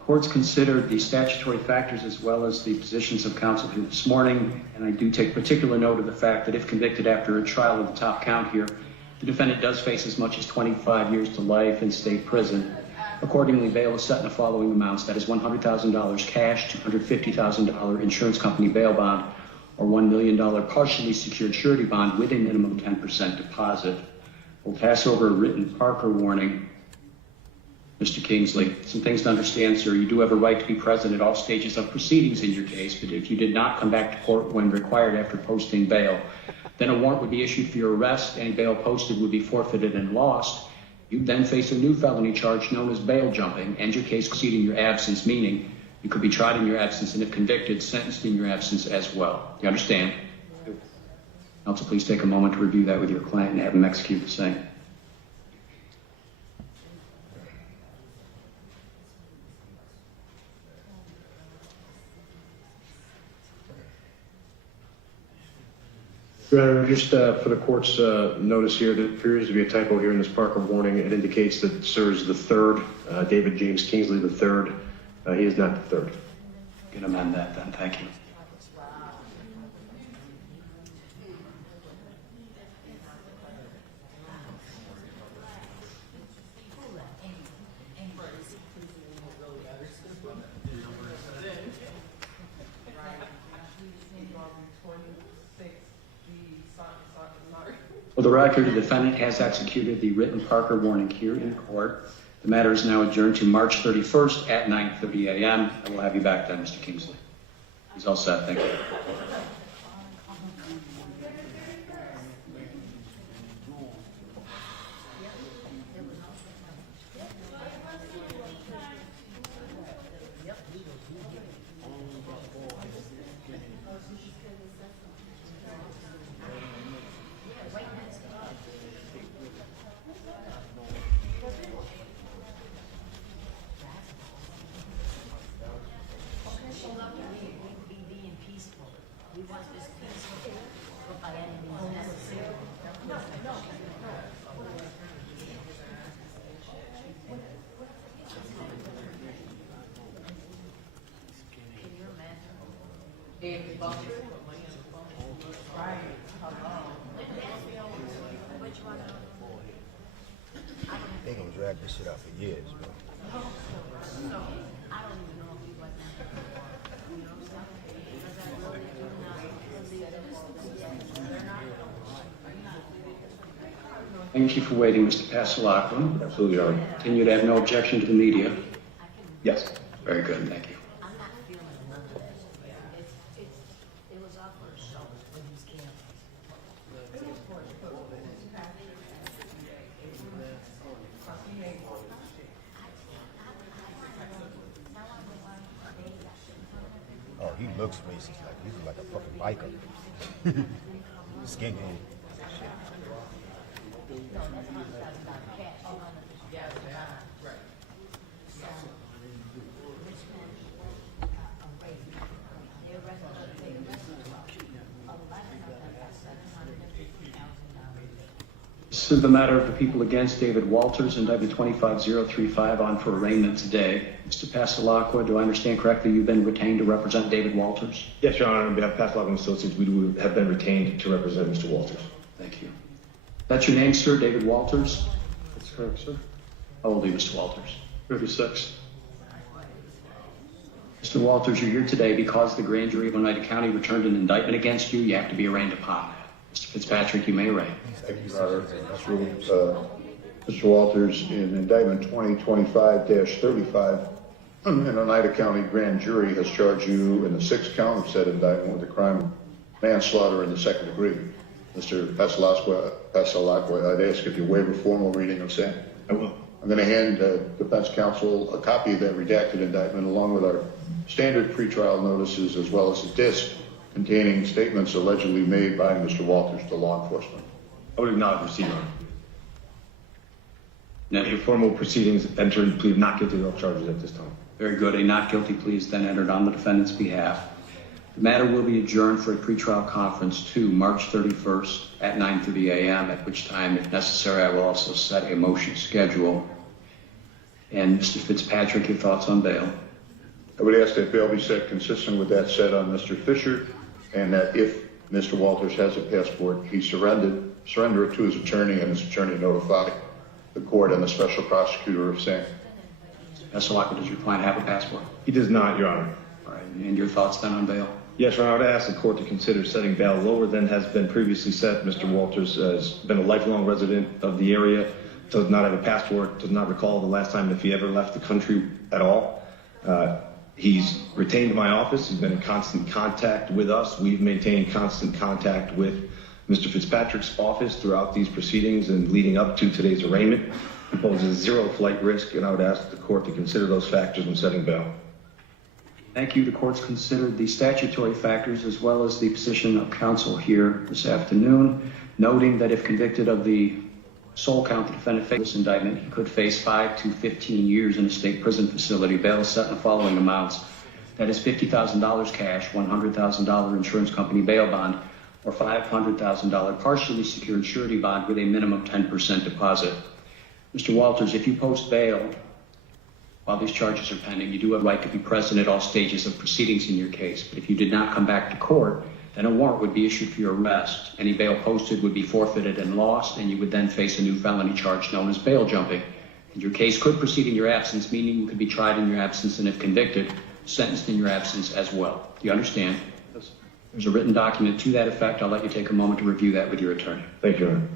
Courts considered the statutory factors as well as the positions of counsel here this morning, and I do take particular note of the fact that if convicted after a trial of the top count here, the defendant does face as much as 25 years to life in state prison. Accordingly, bail is set in the following amounts. That is $100,000 cash, $250,000 insurance company bail bond, or $1 million partially secured surety bond with a minimum 10% deposit. We'll pass over a written Parker warning. Mr. Kingsley, some things to understand, sir. You do have a right to be present at all stages of proceedings in your case, but if you did not come back to court when required after posting bail, then a warrant would be issued for your arrest. Any bail posted would be forfeited and lost. You'd then face a new felony charge known as bail jumping, and your case proceed in your absence, meaning you could be tried in your absence and if convicted, sentenced in your absence as well. Do you understand? Counsel, please take a moment to review that with your client and have him execute the same. Your Honor, just for the court's notice here, there appears to be a typo here in this Parker warning. It indicates that Sir is the third, David James Kingsley the third. He is not the third. You can amend that then. Thank you. For the record, the defendant has executed the written Parker warning here in court. The matter is now adjourned to March 31st at 9:30 a.m. I will have you back then, Mr. Kingsley. He's all set. Thank you. Right. had this shit out for years, bro. Thank you for waiting, Mr. Pasalacqua. Absolutely, Your Honor. Continue to have no objection to the media. Yes. Very good, thank you. Oh, he looks racist. Like he's like a fucking biker. Skinhead. Shit. This is the matter of the people against David Walters, indictment 25035, on for arraignment today. Mr. Pasalacqua, do I understand correctly you've been retained to represent David Walters? Yes, Your Honor. On behalf of Pasalacqua and Associates, we have been retained to represent Mr. Walters. Thank you. That's your name, sir, David Walters? That's correct, sir. How old are you, Mr. Walters? 36. Mr. Walters, you're here today because the grand jury of Oneida County returned an indictment against you. You have to be arraigned upon that. Mr. Fitzpatrick, you may arraign. Thank you, Your Honor. Mr. Walters, in indictment 2025-35, an Oneida County grand jury has charged you in the 6th count of said indictment with the crime of manslaughter in the 2nd degree. Mr. Pasalacqua, I'd ask if you waive a formal reading of same. I will. I'm going to hand defense counsel a copy of that redacted indictment along with our standard pretrial notices as well as a disc containing statements allegedly made by Mr. Walters to law enforcement. I would acknowledge receipt, Your Honor. Now, Your formal proceedings entered plea of not guilty to all charges at this time. very good. A not guilty plea is then entered on the defendant's behalf. The matter will be adjourned for a pretrial conference to March 31st at 9:30 a.m., at which time, if necessary, I will also set a motion schedule. And Mr. Fitzpatrick, your thoughts on bail? I would ask that bail be set consistent with that set on Mr. Fisher, and that if Mr. Walters has a passport, he surrender it to his attorney, and his attorney notify the court and the special prosecutor of same. Mr. Pasalacqua, does your client have a passport? He does not, Your Honor. All right, and your thoughts then on bail? Yes, Your Honor. I would ask the court to consider setting bail lower than has been previously set. Mr. Walters has been a lifelong resident of the area, does not have a passport, does not recall the last time if he ever left the country at all. He's retained my office. He's been in constant contact with us. We've maintained constant contact with Mr. Fitzpatrick's office throughout these proceedings and leading up to today's arraignment. He poses zero flight risk, and I would ask the court to consider those factors when setting bail. Thank you. The court's considered the statutory factors as well as the position of counsel here this afternoon, noting that if convicted of the sole count the defendant faced this indictment, he could face 5 to 15 years in a state prison facility. Bail is set in the following amounts. That is $50,000 cash, $100,000 insurance company bail bond, or $500,000 partially secured surety bond with a minimum 10% deposit. Mr. Walters, if you post bail while these charges are pending, you do have a right to be present at all stages of proceedings in your case. But if you did not come back to court, then a warrant would be issued for your arrest. Any bail posted would be forfeited and lost, and you would then face a new felony charge known as bail jumping. And your case could proceed in your absence, meaning you could be tried in your absence, and if convicted, sentenced in your absence as well. Do you understand? Yes. There's a written document to that effect. I'll let you take a moment to review that with your attorney. Thank you, Your Honor.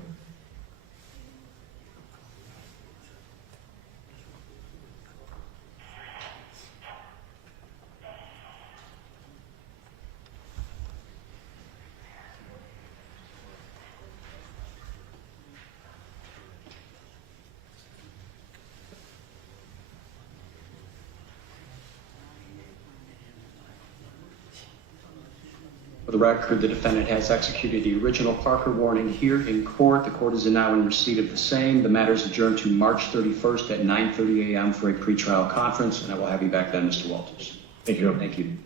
For the record, the defendant has executed the original Parker warning here in court. The court is now in receipt of the same. The matter is adjourned to March 31st at 9:30 a.m. for a pretrial conference, and I will have you back then, Mr. Walters. Thank you. Thank you.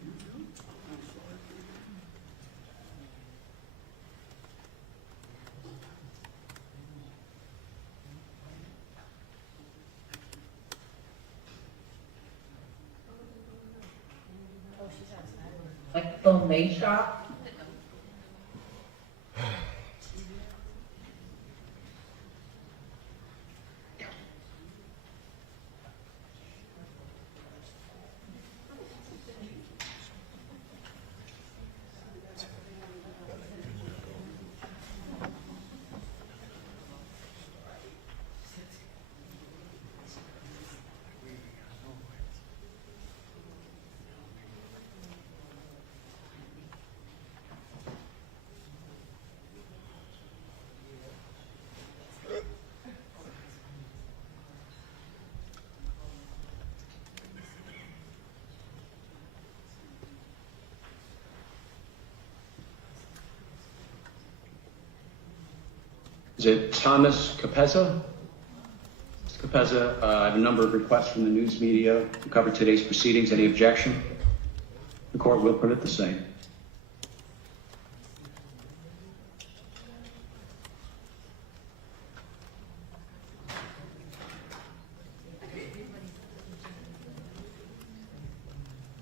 Like the maid shop? Is it Thomas Capezza? Mr. Capezza, I have a number of requests from the news media to cover today's proceedings. Any objection? The court will permit the same.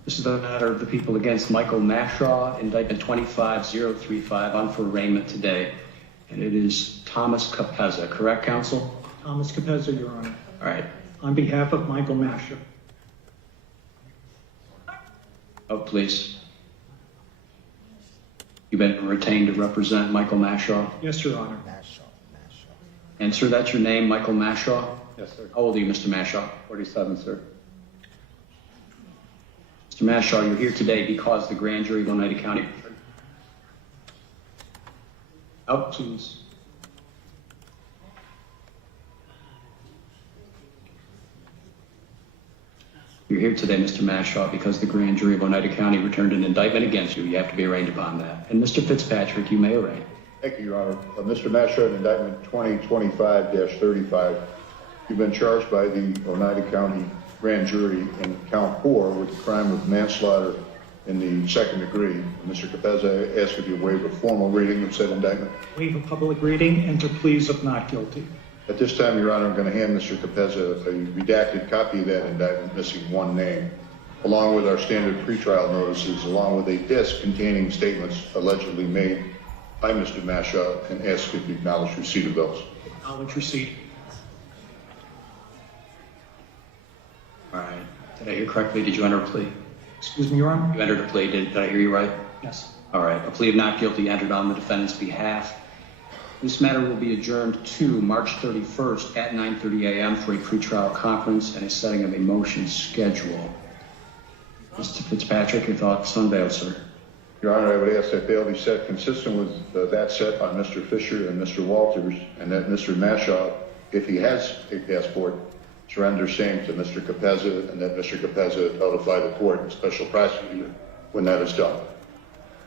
This is the matter of the people against Michael Mashaw, indictment 25035, on for arraignment today. And it is Thomas Capezza, correct, counsel? Thomas Capezza, Your Honor. All right. On behalf of Michael Mashaw. Oh, please. You've been retained to represent Michael Mashaw? Yes, Your Honor. And, sir, that's your name, Michael Mashaw? Yes, sir. How old are you, Mr. Mashaw? 47, sir. Mr. Mashaw, you're here today because the grand jury of Oneida County. Out, please. You're here today, Mr. Mashaw, because the grand jury of Oneida County returned an indictment against you. You have to be arraigned upon that. And Mr. Fitzpatrick, you may arraign. Thank you, Your Honor. Mr. Mashaw, indictment 2025-35, you've been charged by the Oneida County grand jury in count 4 with the crime of manslaughter in the second degree. Mr. Capezza, I ask if you waive a formal reading of said indictment. Waive a public reading, enter pleas of not guilty. At this time, Your Honor, I'm going to hand Mr. Capezza a redacted copy of that indictment missing one name, along with our standard pretrial notices, along with a disc containing statements allegedly made by Mr. Mashaw, and ask if you acknowledge receipt of those. Acknowledge receipt. All right. Did I hear correctly? Did you enter a plea? Excuse me, Your Honor? You entered a plea. Did I hear you right? Yes. All right. A plea of not guilty entered on the defendant's behalf. This matter will be adjourned to March 31st at 9:30 a.m. for a pretrial conference and a setting of a motion schedule. Mr. Fitzpatrick, your thoughts on bail, sir? Your Honor, I would ask that bail be set consistent with that set on Mr. Fisher and Mr. Walters, and that Mr. Mashaw, if he has a passport, surrender same to Mr. Capezza, and that Mr. Capezza notify the court and special prosecutor when that is done.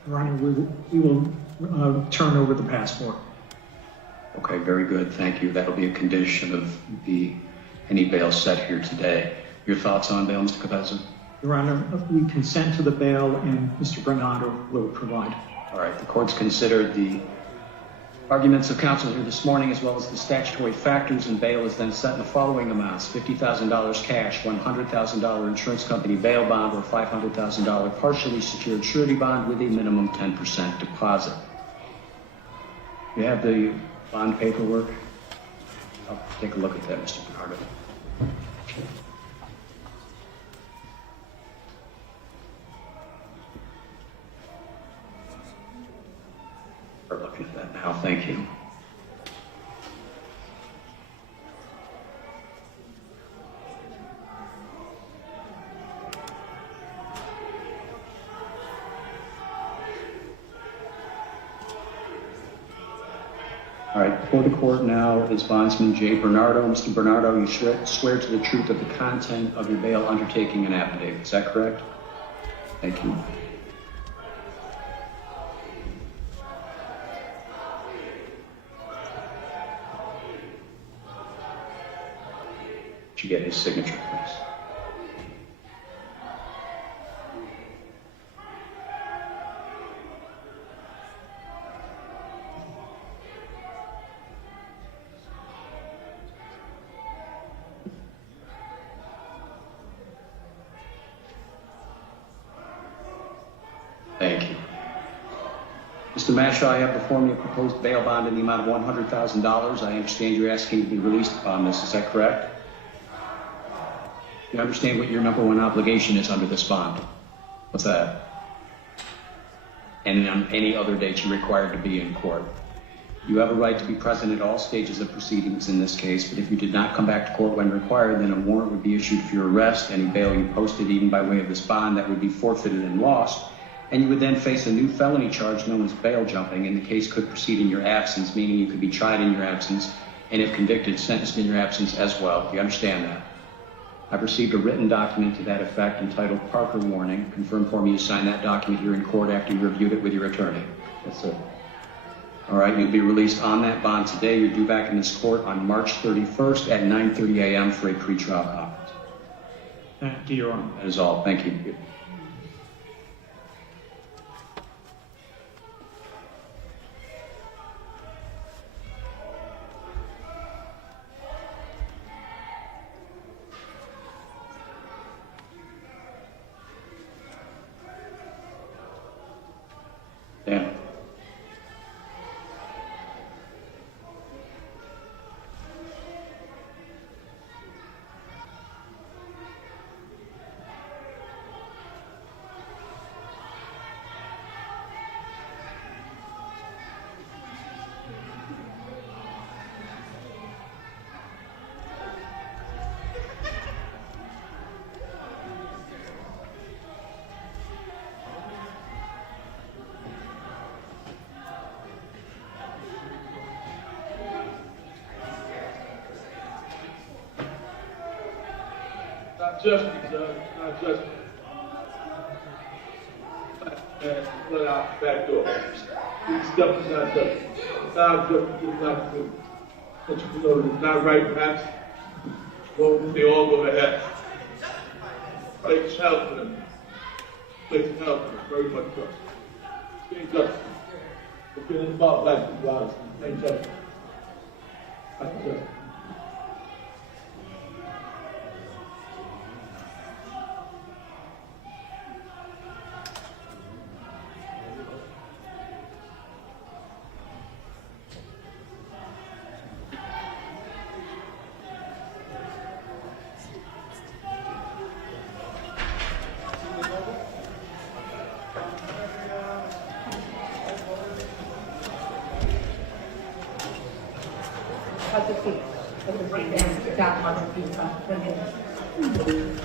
Your Honor, we will turn over the passport. Okay, very good. Thank you. That'll be a condition of any bail set here today. Your thoughts on bail, Mr. Capezza? Your Honor, we consent to the bail, and Mr. Bernardo will provide. All right. The court's considered the arguments of counsel here this morning, as well as the statutory factors, and bail is then set in the following amounts: $50,000 cash, $100,000 insurance company bail bond, or $500,000 partially secured surety bond with a minimum 10% deposit. You have the bond paperwork? I'll take a look at that, Mr. Bernardo. We're looking at that now. Thank you. All right, before the court now is bondsman J. Bernardo. Mr. Bernardo, you swear to the truth of the content of your bail undertaking and affidavit. Is that correct? Thank you. Could you get his signature, please? Thank you. Mr. Mashaw, I have before me a proposed bail bond in the amount of $100,000. I understand you're asking to be released upon this. Is that correct? You understand what your number one obligation is under this bond? What's that? And on any other date you're required to be in court. You have a right to be present at all stages of proceedings in this case, but if you did not come back to court when required, then a warrant would be issued for your arrest. Any bail you posted, even by way of this bond, that would be forfeited and lost. And you would then face a new felony charge known as bail jumping, and the case could proceed in your absence, meaning you could be tried in your absence, and if convicted, sentenced in your absence as well. Do you understand that? I've received a written document to that effect entitled Parker Warning. Confirm for me you signed that document here in court after you reviewed it with your attorney. Yes, sir. All All right, you'll be released on that bond today. You're due back in this court on March 31st at 9:30 a.m. for a pretrial conference. Thank you, Your Honor. That is all. Thank you. Dan. Not justice, Judge, not justice. And let out the back door. This stuff is not justice. Not justice is not good. But you know, it's not right, perhaps. Well, they all go ahead. Please help them. Please help them. Very much justice. Ain't justice. It's been about black people. Ain't justice. Not justice. Have a seat. Have a seat. Down on the seat.